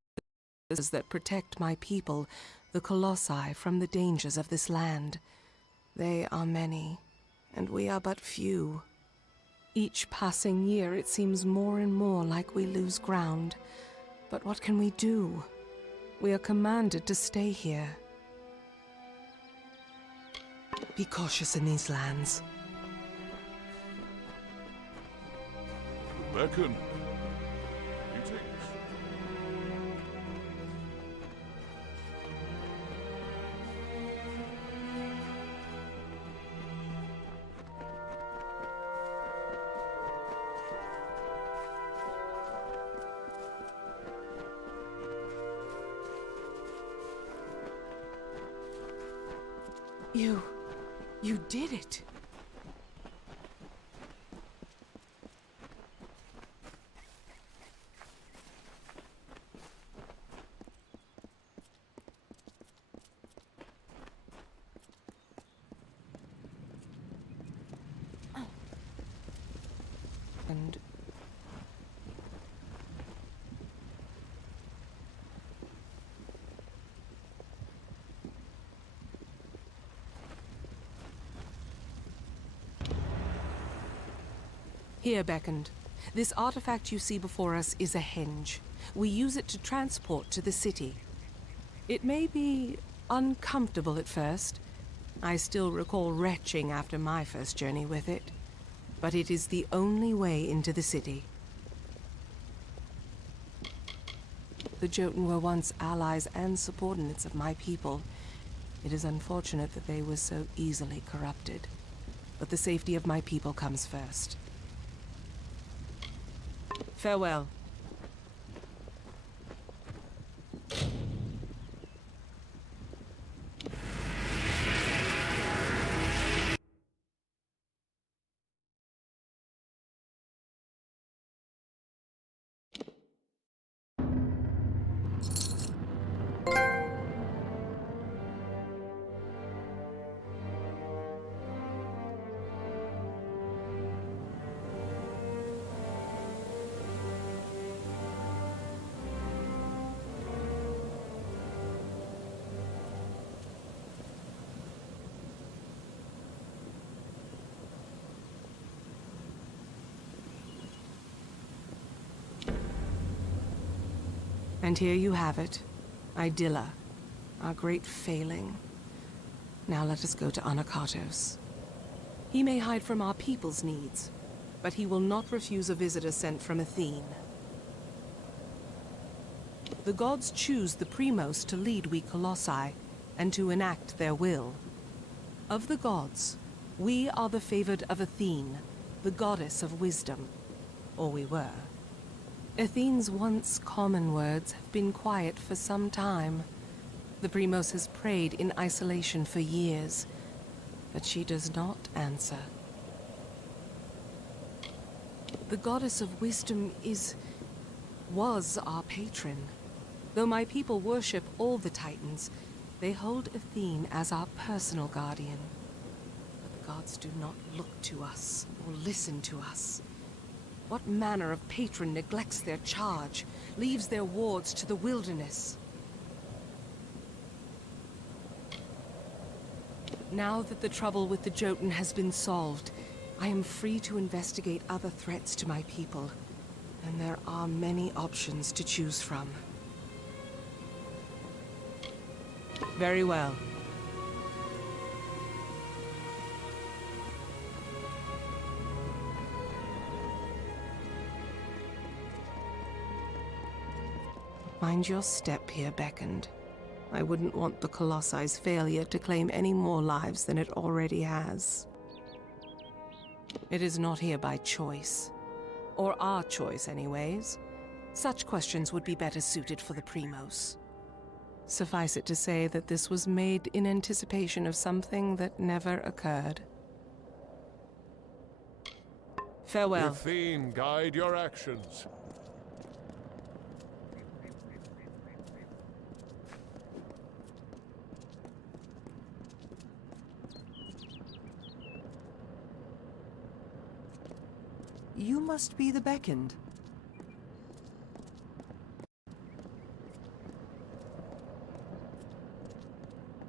those that protect my people, the Colossi, from the dangers of this land. They are many, and we are but few. Each passing year it seems more and more like we lose ground. But what can we do? We are commanded to stay here. Be cautious in these lands. Beckon. Greetings. You did it. And here, Beckoned. This artifact you see before us is a henge. We use it to transport to the city. It may be uncomfortable at first. I still recall retching after my first journey with it. But it is the only way into the city. The Jotun were once allies and subordinates of my people. It is unfortunate that they were so easily corrupted. But the safety of my people comes first. Farewell. And here you have it, Idylla, our great failing. Now let us go to Anakatos. He may hide from our people's needs, but he will not refuse a visitor sent from Athene. The gods choose the Primos to lead we Colossi, and to enact their will. Of the gods, we are the favored of Athene, the goddess of wisdom. Or we were. Athene's once common words have been quiet for some time. The Primos has prayed in isolation for years, but she does not answer. The goddess of wisdom was our patron. Though my people worship all the Titans, they hold Athene as our personal guardian. But the gods do not look to us or listen to us. What manner of patron neglects their charge, leaves their wards to the wilderness? Now that the trouble with the Jotun has been solved, I am free to investigate other threats to my people, and there are many options to choose from. Very well. Mind your step here, Beckoned. I wouldn't want the Colossi's failure to claim any more lives than it already has. It is not here by choice. Or our choice, anyways. Such questions would be better suited for the Primos. Suffice it to say that this was made in anticipation of something that never occurred. Farewell. Fiend, guide your actions. You must be the beckoned.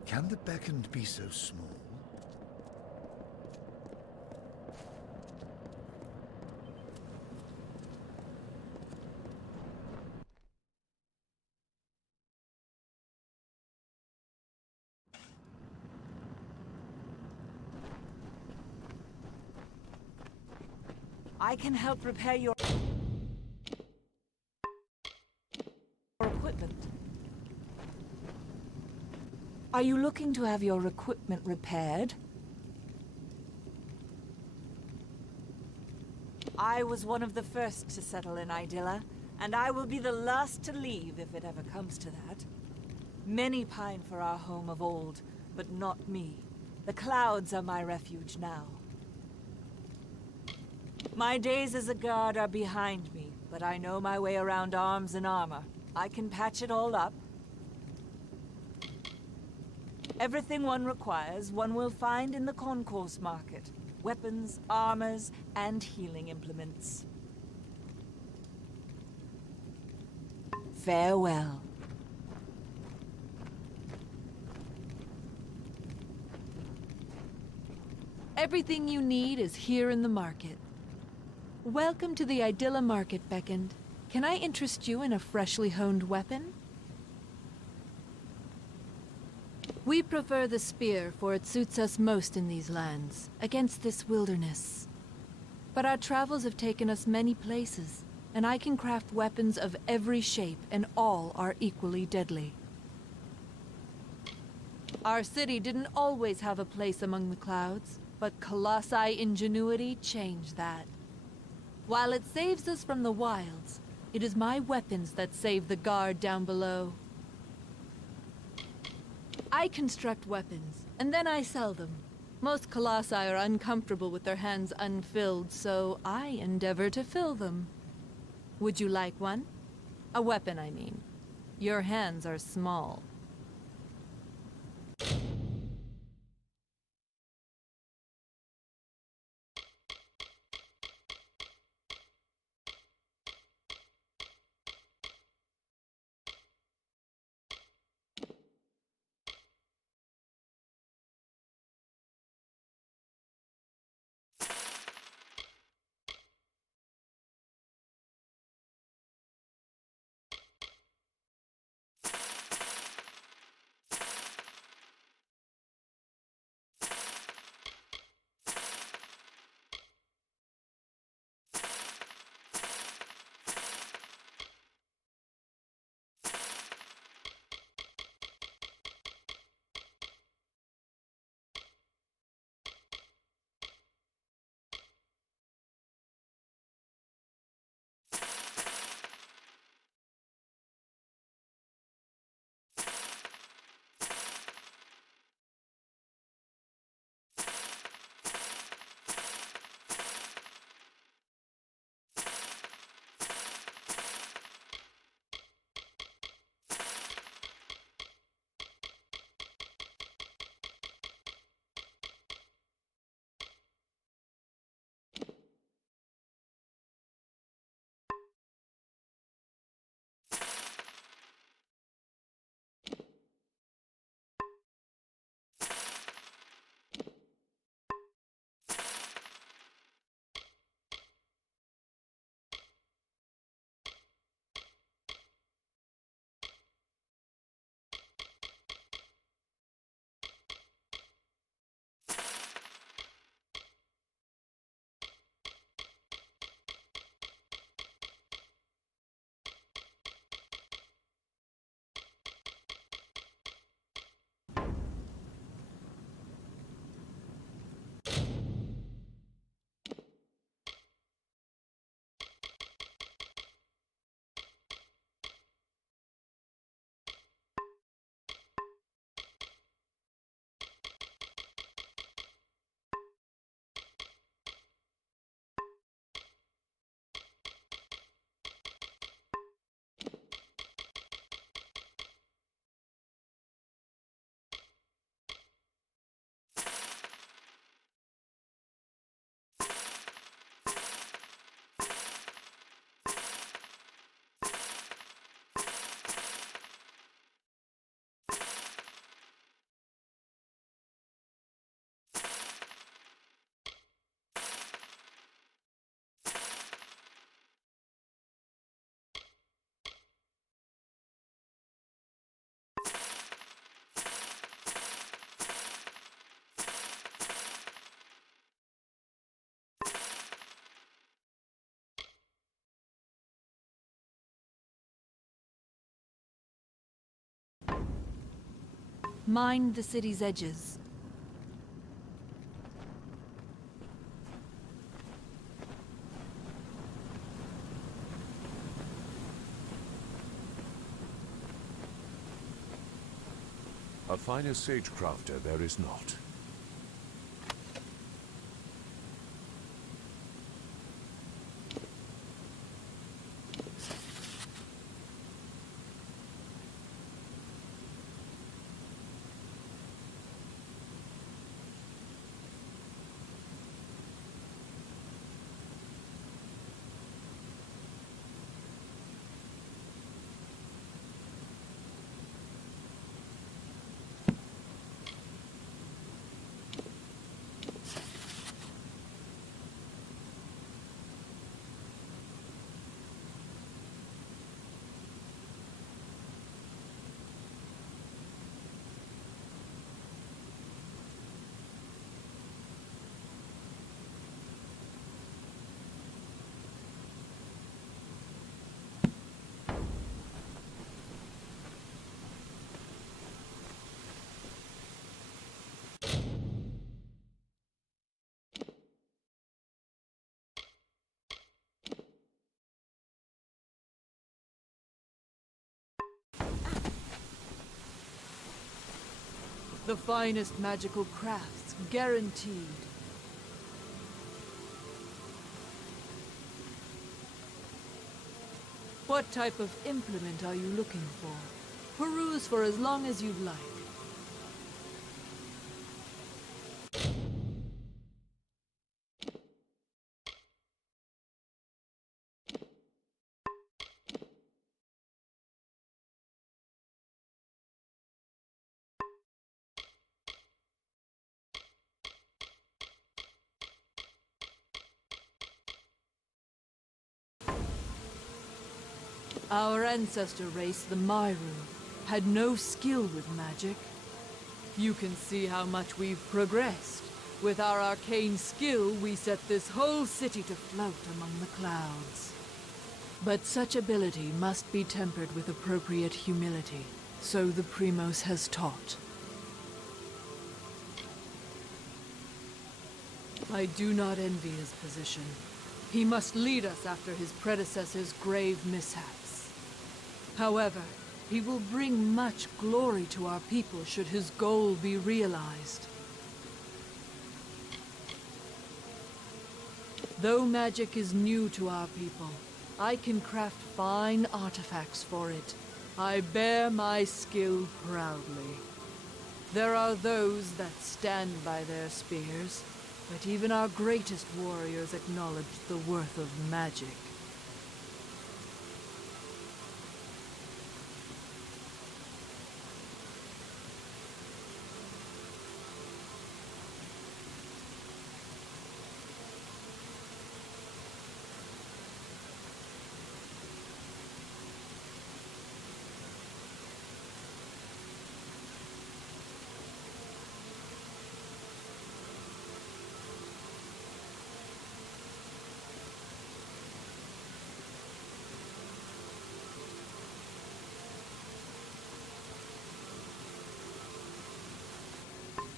Can the beckoned be so small? I can help repair your equipment. Are you looking to have your equipment repaired? I was one of the first to settle in Idylla, and I will be the last to leave if it ever comes to that. Many pine for our home of old, but not me. The clouds are my refuge now. My days as a guard are behind me, but I know my way around arms and armor. I can patch it all up. Everything one requires, one will find in the concourse market. Weapons, armors, and healing implements. Farewell. Everything you need is here in the market. Welcome to the Idylla Market, Beckoned. Can I interest you in a freshly honed weapon? We prefer the spear, for it suits us most in these lands, against this wilderness. But our travels have taken us many places, and I can craft weapons of every shape, and all are equally deadly. Our city didn't always have a place among the clouds, but Colossi ingenuity changed that. While it saves us from the wilds, it is my weapons that save the guard down below. I construct weapons, and then I sell them. Most Colossi are uncomfortable with their hands unfilled, so I endeavor to fill them. Would you like one? A weapon, I mean. Your hands are small. Mind the city's edges. A finer sagecrafter there is not. The finest magical crafts, guaranteed. What type of implement are you looking for? Peruse for as long as you'd like. Our ancestor race, the Myru, had no skill with magic. You can see how much we've progressed. With our arcane skill, we set this whole city to float among the clouds. But such ability must be tempered with appropriate humility, so the Primos has taught. I do not envy his position. He must lead us after his predecessor's grave mishaps. However, he will bring much glory to our people should his goal be realized. Though magic is new to our people, I can craft fine artifacts for it. I bear my skill proudly. There are those that stand by their spears, but even our greatest warriors acknowledge the worth of magic.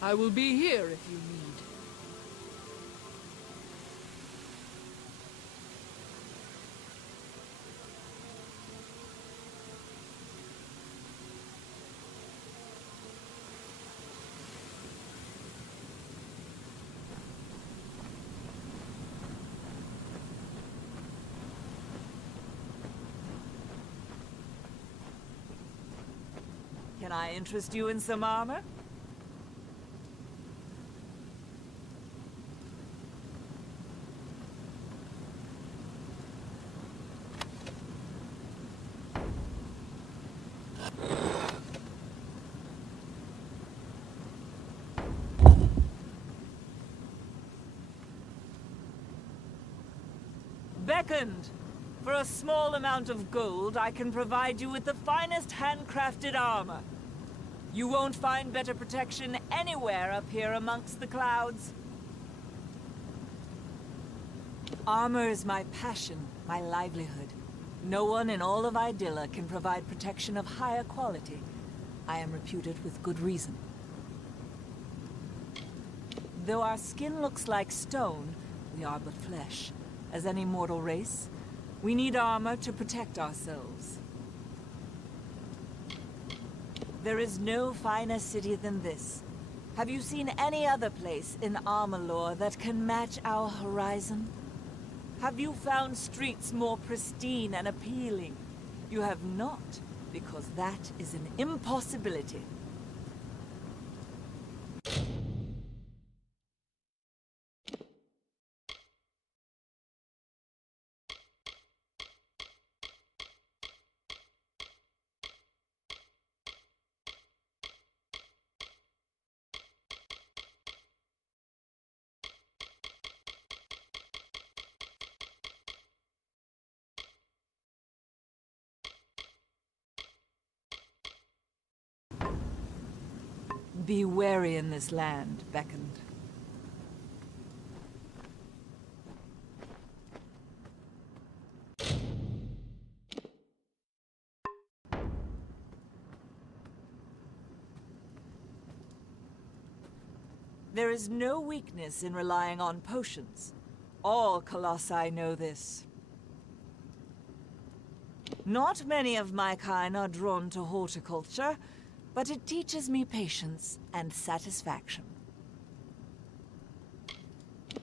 I will be here if you need. Can I interest you in some armor? Beckoned! For a small amount of gold, I can provide you with the finest handcrafted armor. You won't find better protection anywhere up here amongst the clouds. Armor is my passion, my livelihood. No one in all of Idilla can provide protection of higher quality. I am reputed with good reason. Though our skin looks like stone, we are but flesh. As any mortal race, we need armor to protect ourselves. There is no finer city than this. Have you seen any other place in Amalur that can match our horizon? Have you found streets more pristine and appealing? You have not, because that is an impossibility. Be wary in this land, beckoned. There is no weakness in relying on potions. All Colossi know this. Not many of my kind are drawn to horticulture, but it teaches me patience and satisfaction.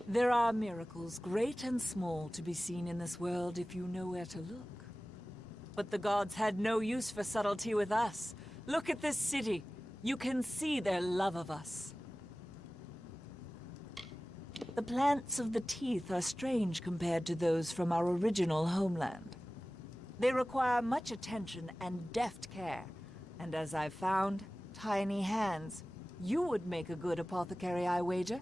There are miracles, great and small, to be seen in this world if you know where to look. But the gods had no use for subtlety with us. Look at this city. You can see their love of us. The plants of the teeth are strange compared to those from our original homeland. They require much attention and deft care. And as I've found, tiny hands. You would make a good apothecary, I wager.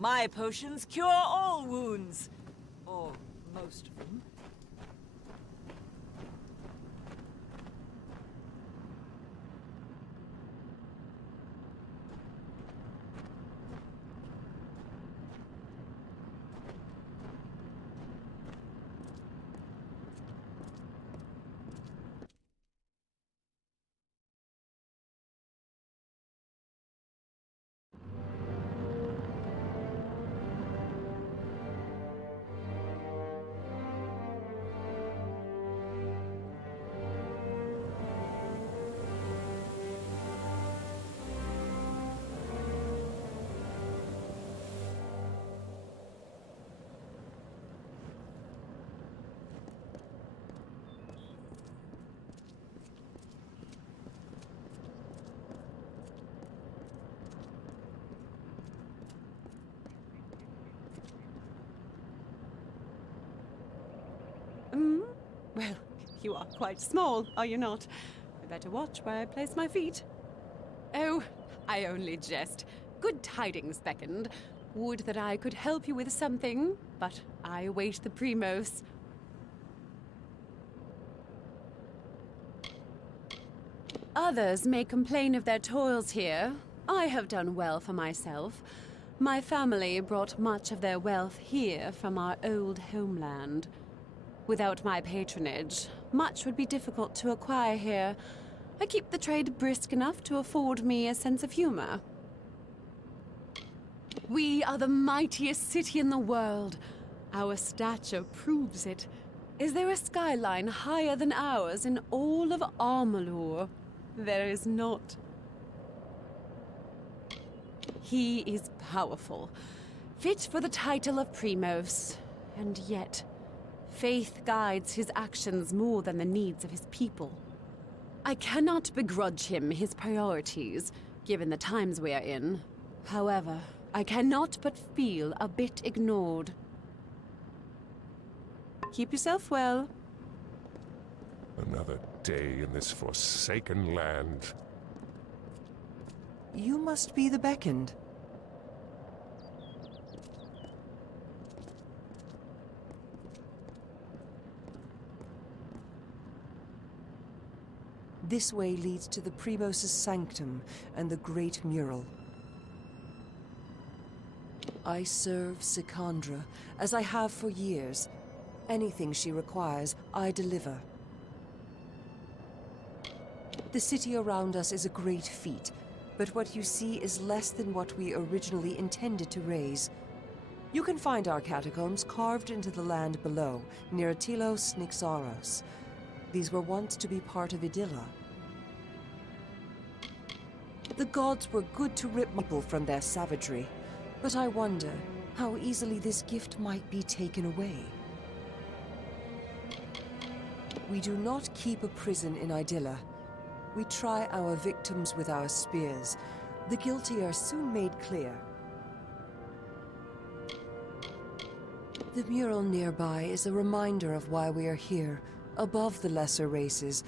My potions cure all wounds. Or most of them. Well, you are quite small, are you not? I better watch where I place my feet. Oh, I only jest. Good tidings, beckoned. Would that I could help you with something, but I await the Primos. Others may complain of their toils here. I have done well for myself. My family brought much of their wealth here from our old homeland. Without my patronage, much would be difficult to acquire here. I keep the trade brisk enough to afford me a sense of humor. We are the mightiest city in the world. Our stature proves it. Is there a skyline higher than ours in all of Amalur? There is not. He is powerful, fit for the title of Primos, and yet, faith guides his actions more than the needs of his people. I cannot begrudge him his priorities, given the times we are in. However, I cannot but feel a bit ignored. Keep yourself well. Another day in this forsaken land. You must be the beckoned. This way leads to the Primos' sanctum and the great mural. I serve Sikandra, as I have for years. Anything she requires, I deliver. The city around us is a great feat, but what you see is less than what we originally intended to raise. You can find our catacombs carved into the land below, near Atilos Nixaros. These were once to be part of Idilla. The gods were good to rip people from their savagery, but I wonder how easily this gift might be taken away. We do not keep a prison in Idilla. We try our victims with our spears. The guilty are soon made clear. The mural nearby is a reminder of why we are here, above the lesser races,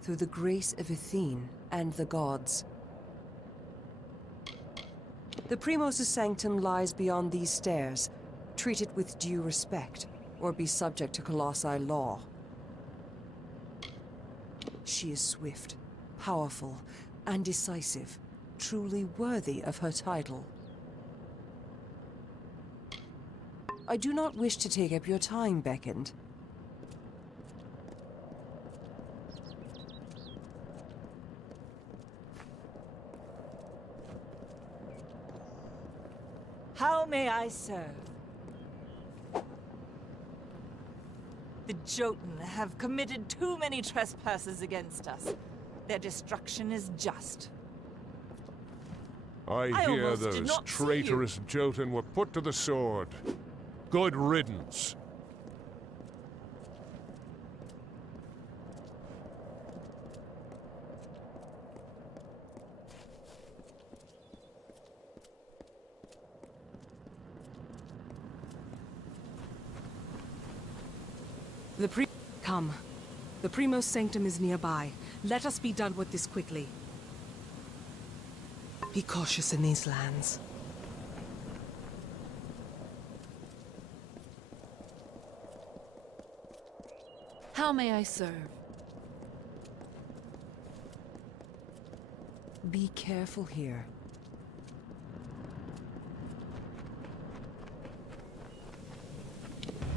through the grace of Athene and the gods. The Primos' sanctum lies beyond these stairs. Treat it with due respect, or be subject to Colossi law. She is swift, powerful, and decisive, truly worthy of her title. I do not wish to take up your time, Beckoned. How may I serve? The Jotun have committed too many trespasses against us. Their destruction is just. I hear almost did those not see traitorous Jotun were put to the sword. Good riddance. Come. The Primos sanctum is nearby. Let us be done with this quickly. Be cautious in these lands. How may I serve? Be careful here.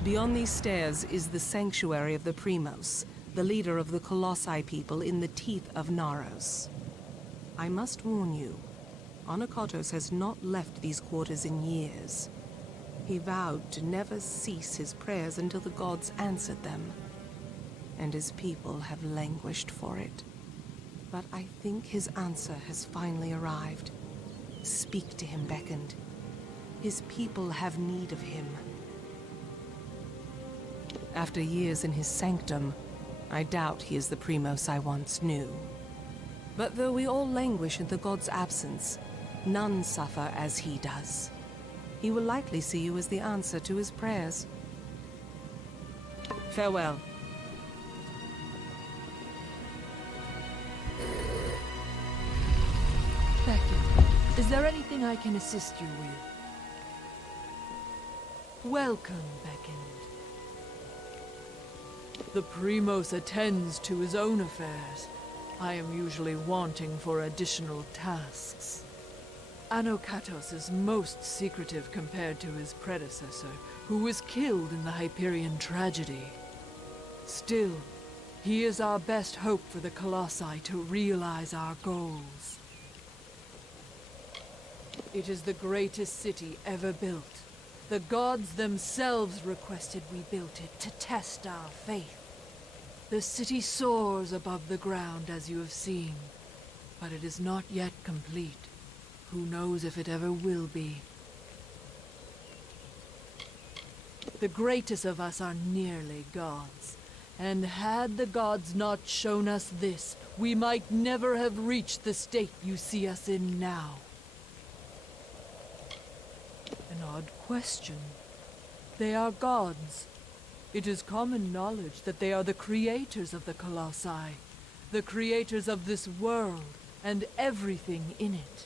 Beyond these stairs is the sanctuary of the Primos, the leader of the Colossi people in the teeth of Naros. I must warn you, Onakatos has not left these quarters in years. He vowed to never cease his prayers until the gods answered them, and his people have languished for it. But I think his answer has finally arrived. Speak to him, Beckoned. His people have need of him. After years in his sanctum, I doubt he is the Primos I once knew. But though we all languish in the god's absence, none suffer as he does. He will likely see you as the answer to his prayers. Farewell. Becky, is there anything I can assist you with? Welcome, Beckoned. The Primos attends to his own affairs. I am usually wanting for additional tasks. Anokatos is most secretive compared to his predecessor, who was killed in the Hyperion tragedy. Still, He is our best hope for the Colossi to realize our goals. It is the greatest city ever built. The gods themselves requested we built it to test our faith. The city soars above the ground, as you have seen, but it is not yet complete. Who knows if it ever will be? The greatest of us are nearly gods. And had the gods not shown us this, we might never have reached the state you see us in now. An odd question. They are gods. It is common knowledge that they are the creators of the Colossi, the creators of this world and everything in it.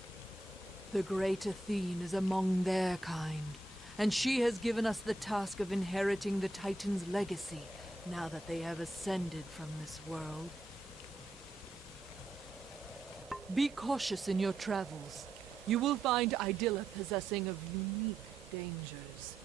The great Athene is among their kind, and she has given us the task of inheriting the Titan's legacy, now that they have ascended from this world. Be cautious in your travels. You will find Idilla possessing of unique dangers.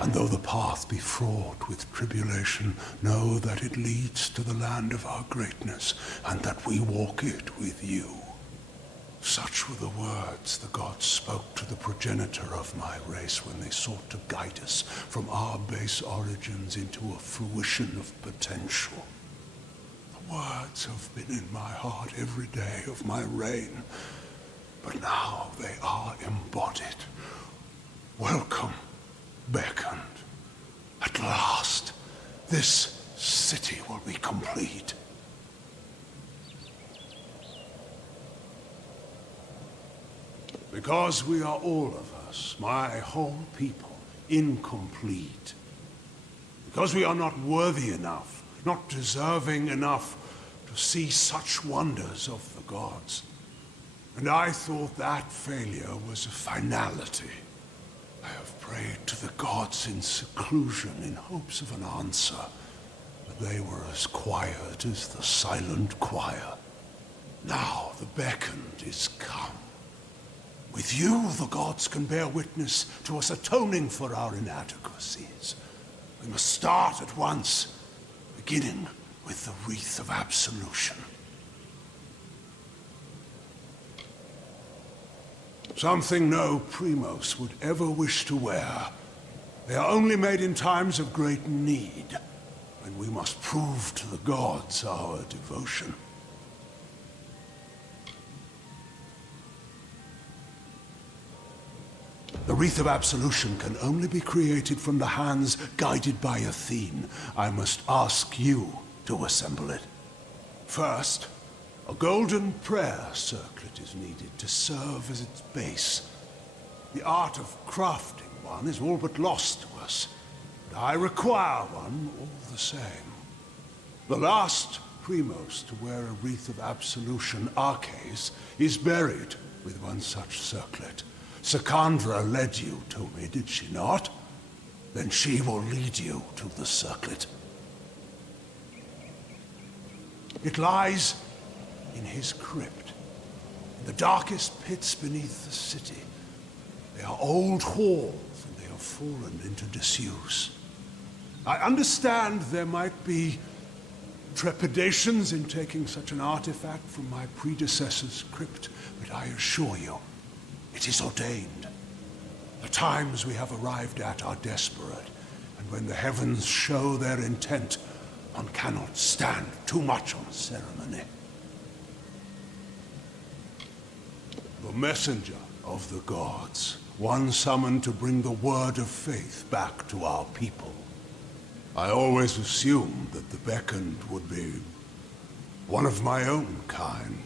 And though the path be fraught with tribulation, know that it leads to the land of our greatness, and that we walk it with you. Such were the words the gods spoke to the progenitor of my race when they sought to guide us from our base origins into a fruition of potential. The words have been in my heart every day of my reign, but now they are embodied. Welcome, beckoned. At last, this city will be complete. Because we are all of us, my whole people, incomplete. Because we are not worthy enough, not deserving enough to see such wonders of the gods. And I thought that failure was a finality. I have prayed to the gods in seclusion in hopes of an answer, but they were as quiet as the silent choir. Now the beckoned is come. With you, the gods can bear witness to us atoning for our inadequacies. We must start at once, beginning with the wreath of absolution. Something no Primos would ever wish to wear. They are only made in times of great need, when we must prove to the gods our devotion. The wreath of absolution can only be created from the hands guided by Athene. I must ask you to assemble it. First, a golden prayer circlet is needed to serve as its base. The art of crafting one is all but lost to us, but I require one all the same. The last Primos to wear a wreath of absolution, Arcais, is buried with one such circlet. Secandra led you to me, did she not? Then she will lead you to the circlet. It lies in his crypt, in the darkest pits beneath the city. They are old halls, and they have fallen into disuse. I understand there might be trepidations in taking such an artifact from my predecessor's crypt, but I assure you, it is ordained. The times we have arrived at are desperate, and when the heavens show their intent, one cannot stand too much on ceremony. The messenger of the gods, one summoned to bring the word of faith back to our people. I always assumed that the beckoned would be one of my own kind,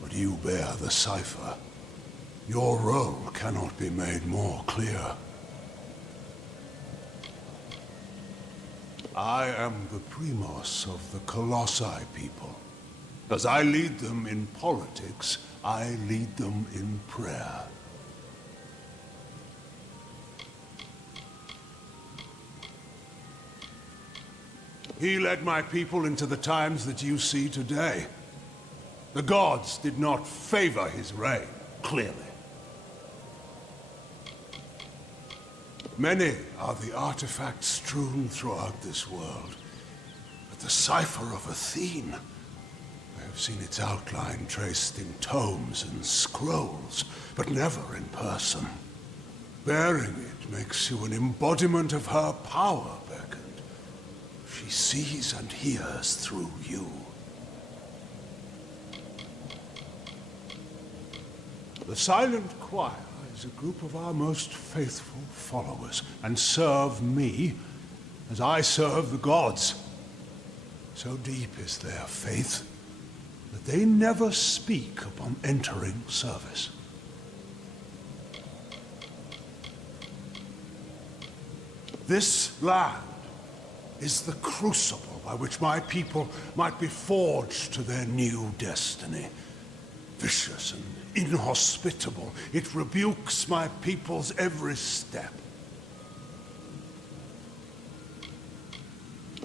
but you bear the cipher. Your role cannot be made more clear. I am the Primos of the Colossi people. As I lead them in politics, I lead them in prayer. He led my people into the times that you see today. The gods did not favor his reign, clearly. Many are the artifacts strewn throughout this world, but the cipher of Athene, I have seen its outline traced in tomes and scrolls, but never in person. Bearing it makes you an embodiment of her power, Beckoned. She sees and hears through you. The Silent Choir is a group of our most faithful followers, and serve me as I serve the gods. So deep is their faith that they never speak upon entering service. This land is the crucible by which my people might be forged to their new destiny. Vicious and inhospitable, it rebukes my people's every step.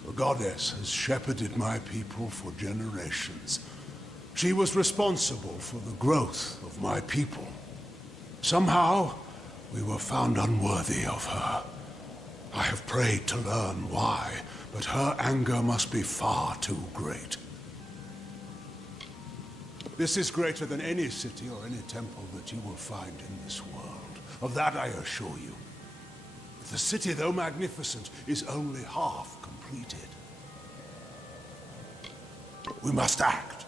The goddess has shepherded my people for generations. She was responsible for the growth of my people. Somehow, we were found unworthy of her. I have prayed to learn why, but her anger must be far too great. This is greater than any city or any temple that you will find in this world. Of that I assure you. But the city, though magnificent, is only half completed. We must act.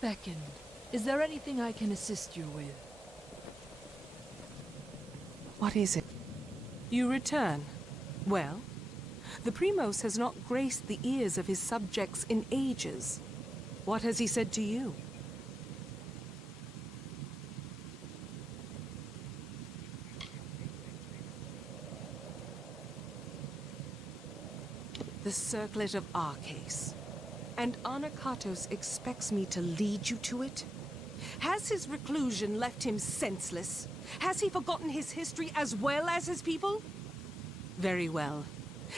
Beckon, is there anything I can assist you with? What is it? You return. Well, the Primos has not graced the ears of his subjects in ages. What has he said to you? The Circlet of Arcase. And Anakatos expects me to lead you to it? Has his reclusion left him senseless? Has he forgotten his history as well as his people? Very well.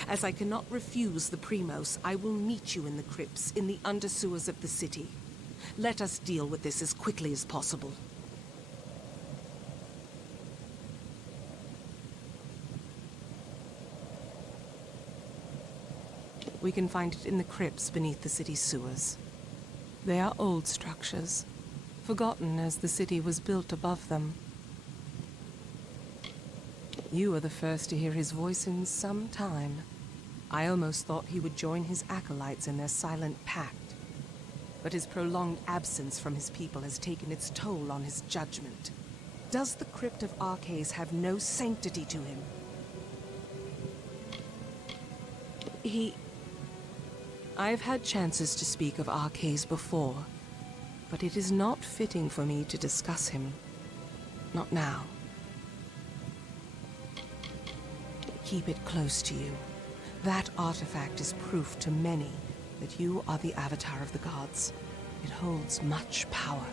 As I cannot refuse the Primos, I will meet you in the crypts, in the undersewers of the city. Let us deal with this as quickly as possible. We can find it in the crypts beneath the city's sewers. They are old structures, forgotten as the city was built above them. You are the first to hear his voice in some time. I almost thought he would join his acolytes in their silent pact. But his prolonged absence from his people has taken its toll on his judgment. Does the Crypt of Arcase have no sanctity to him? I've had chances to speak of Arcase before, but it is not fitting for me to discuss him. Not now. Keep it close to you. That artifact is proof to many that you are the avatar of the gods. It holds much power.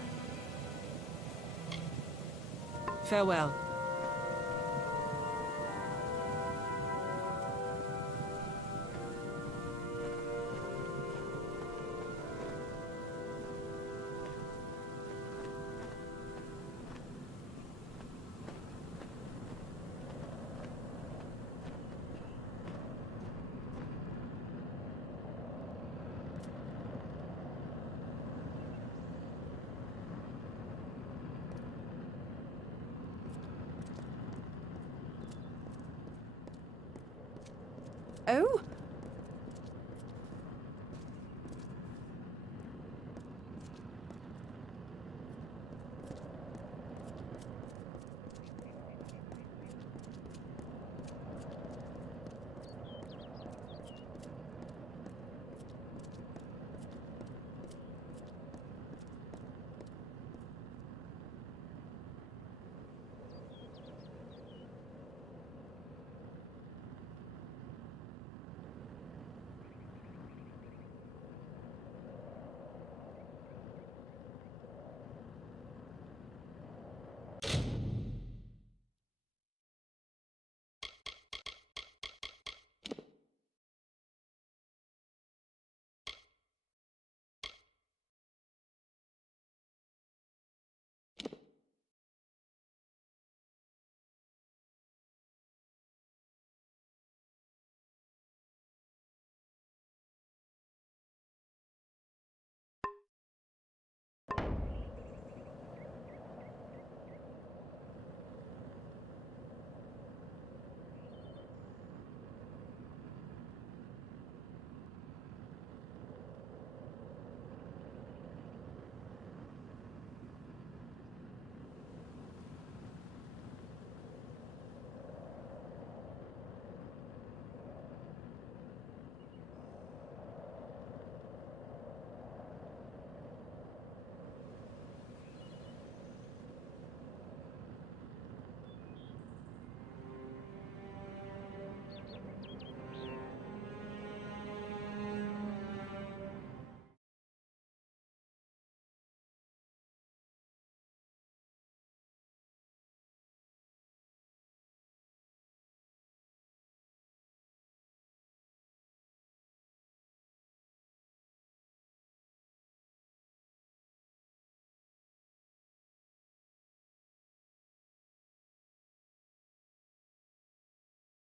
Farewell. Oh,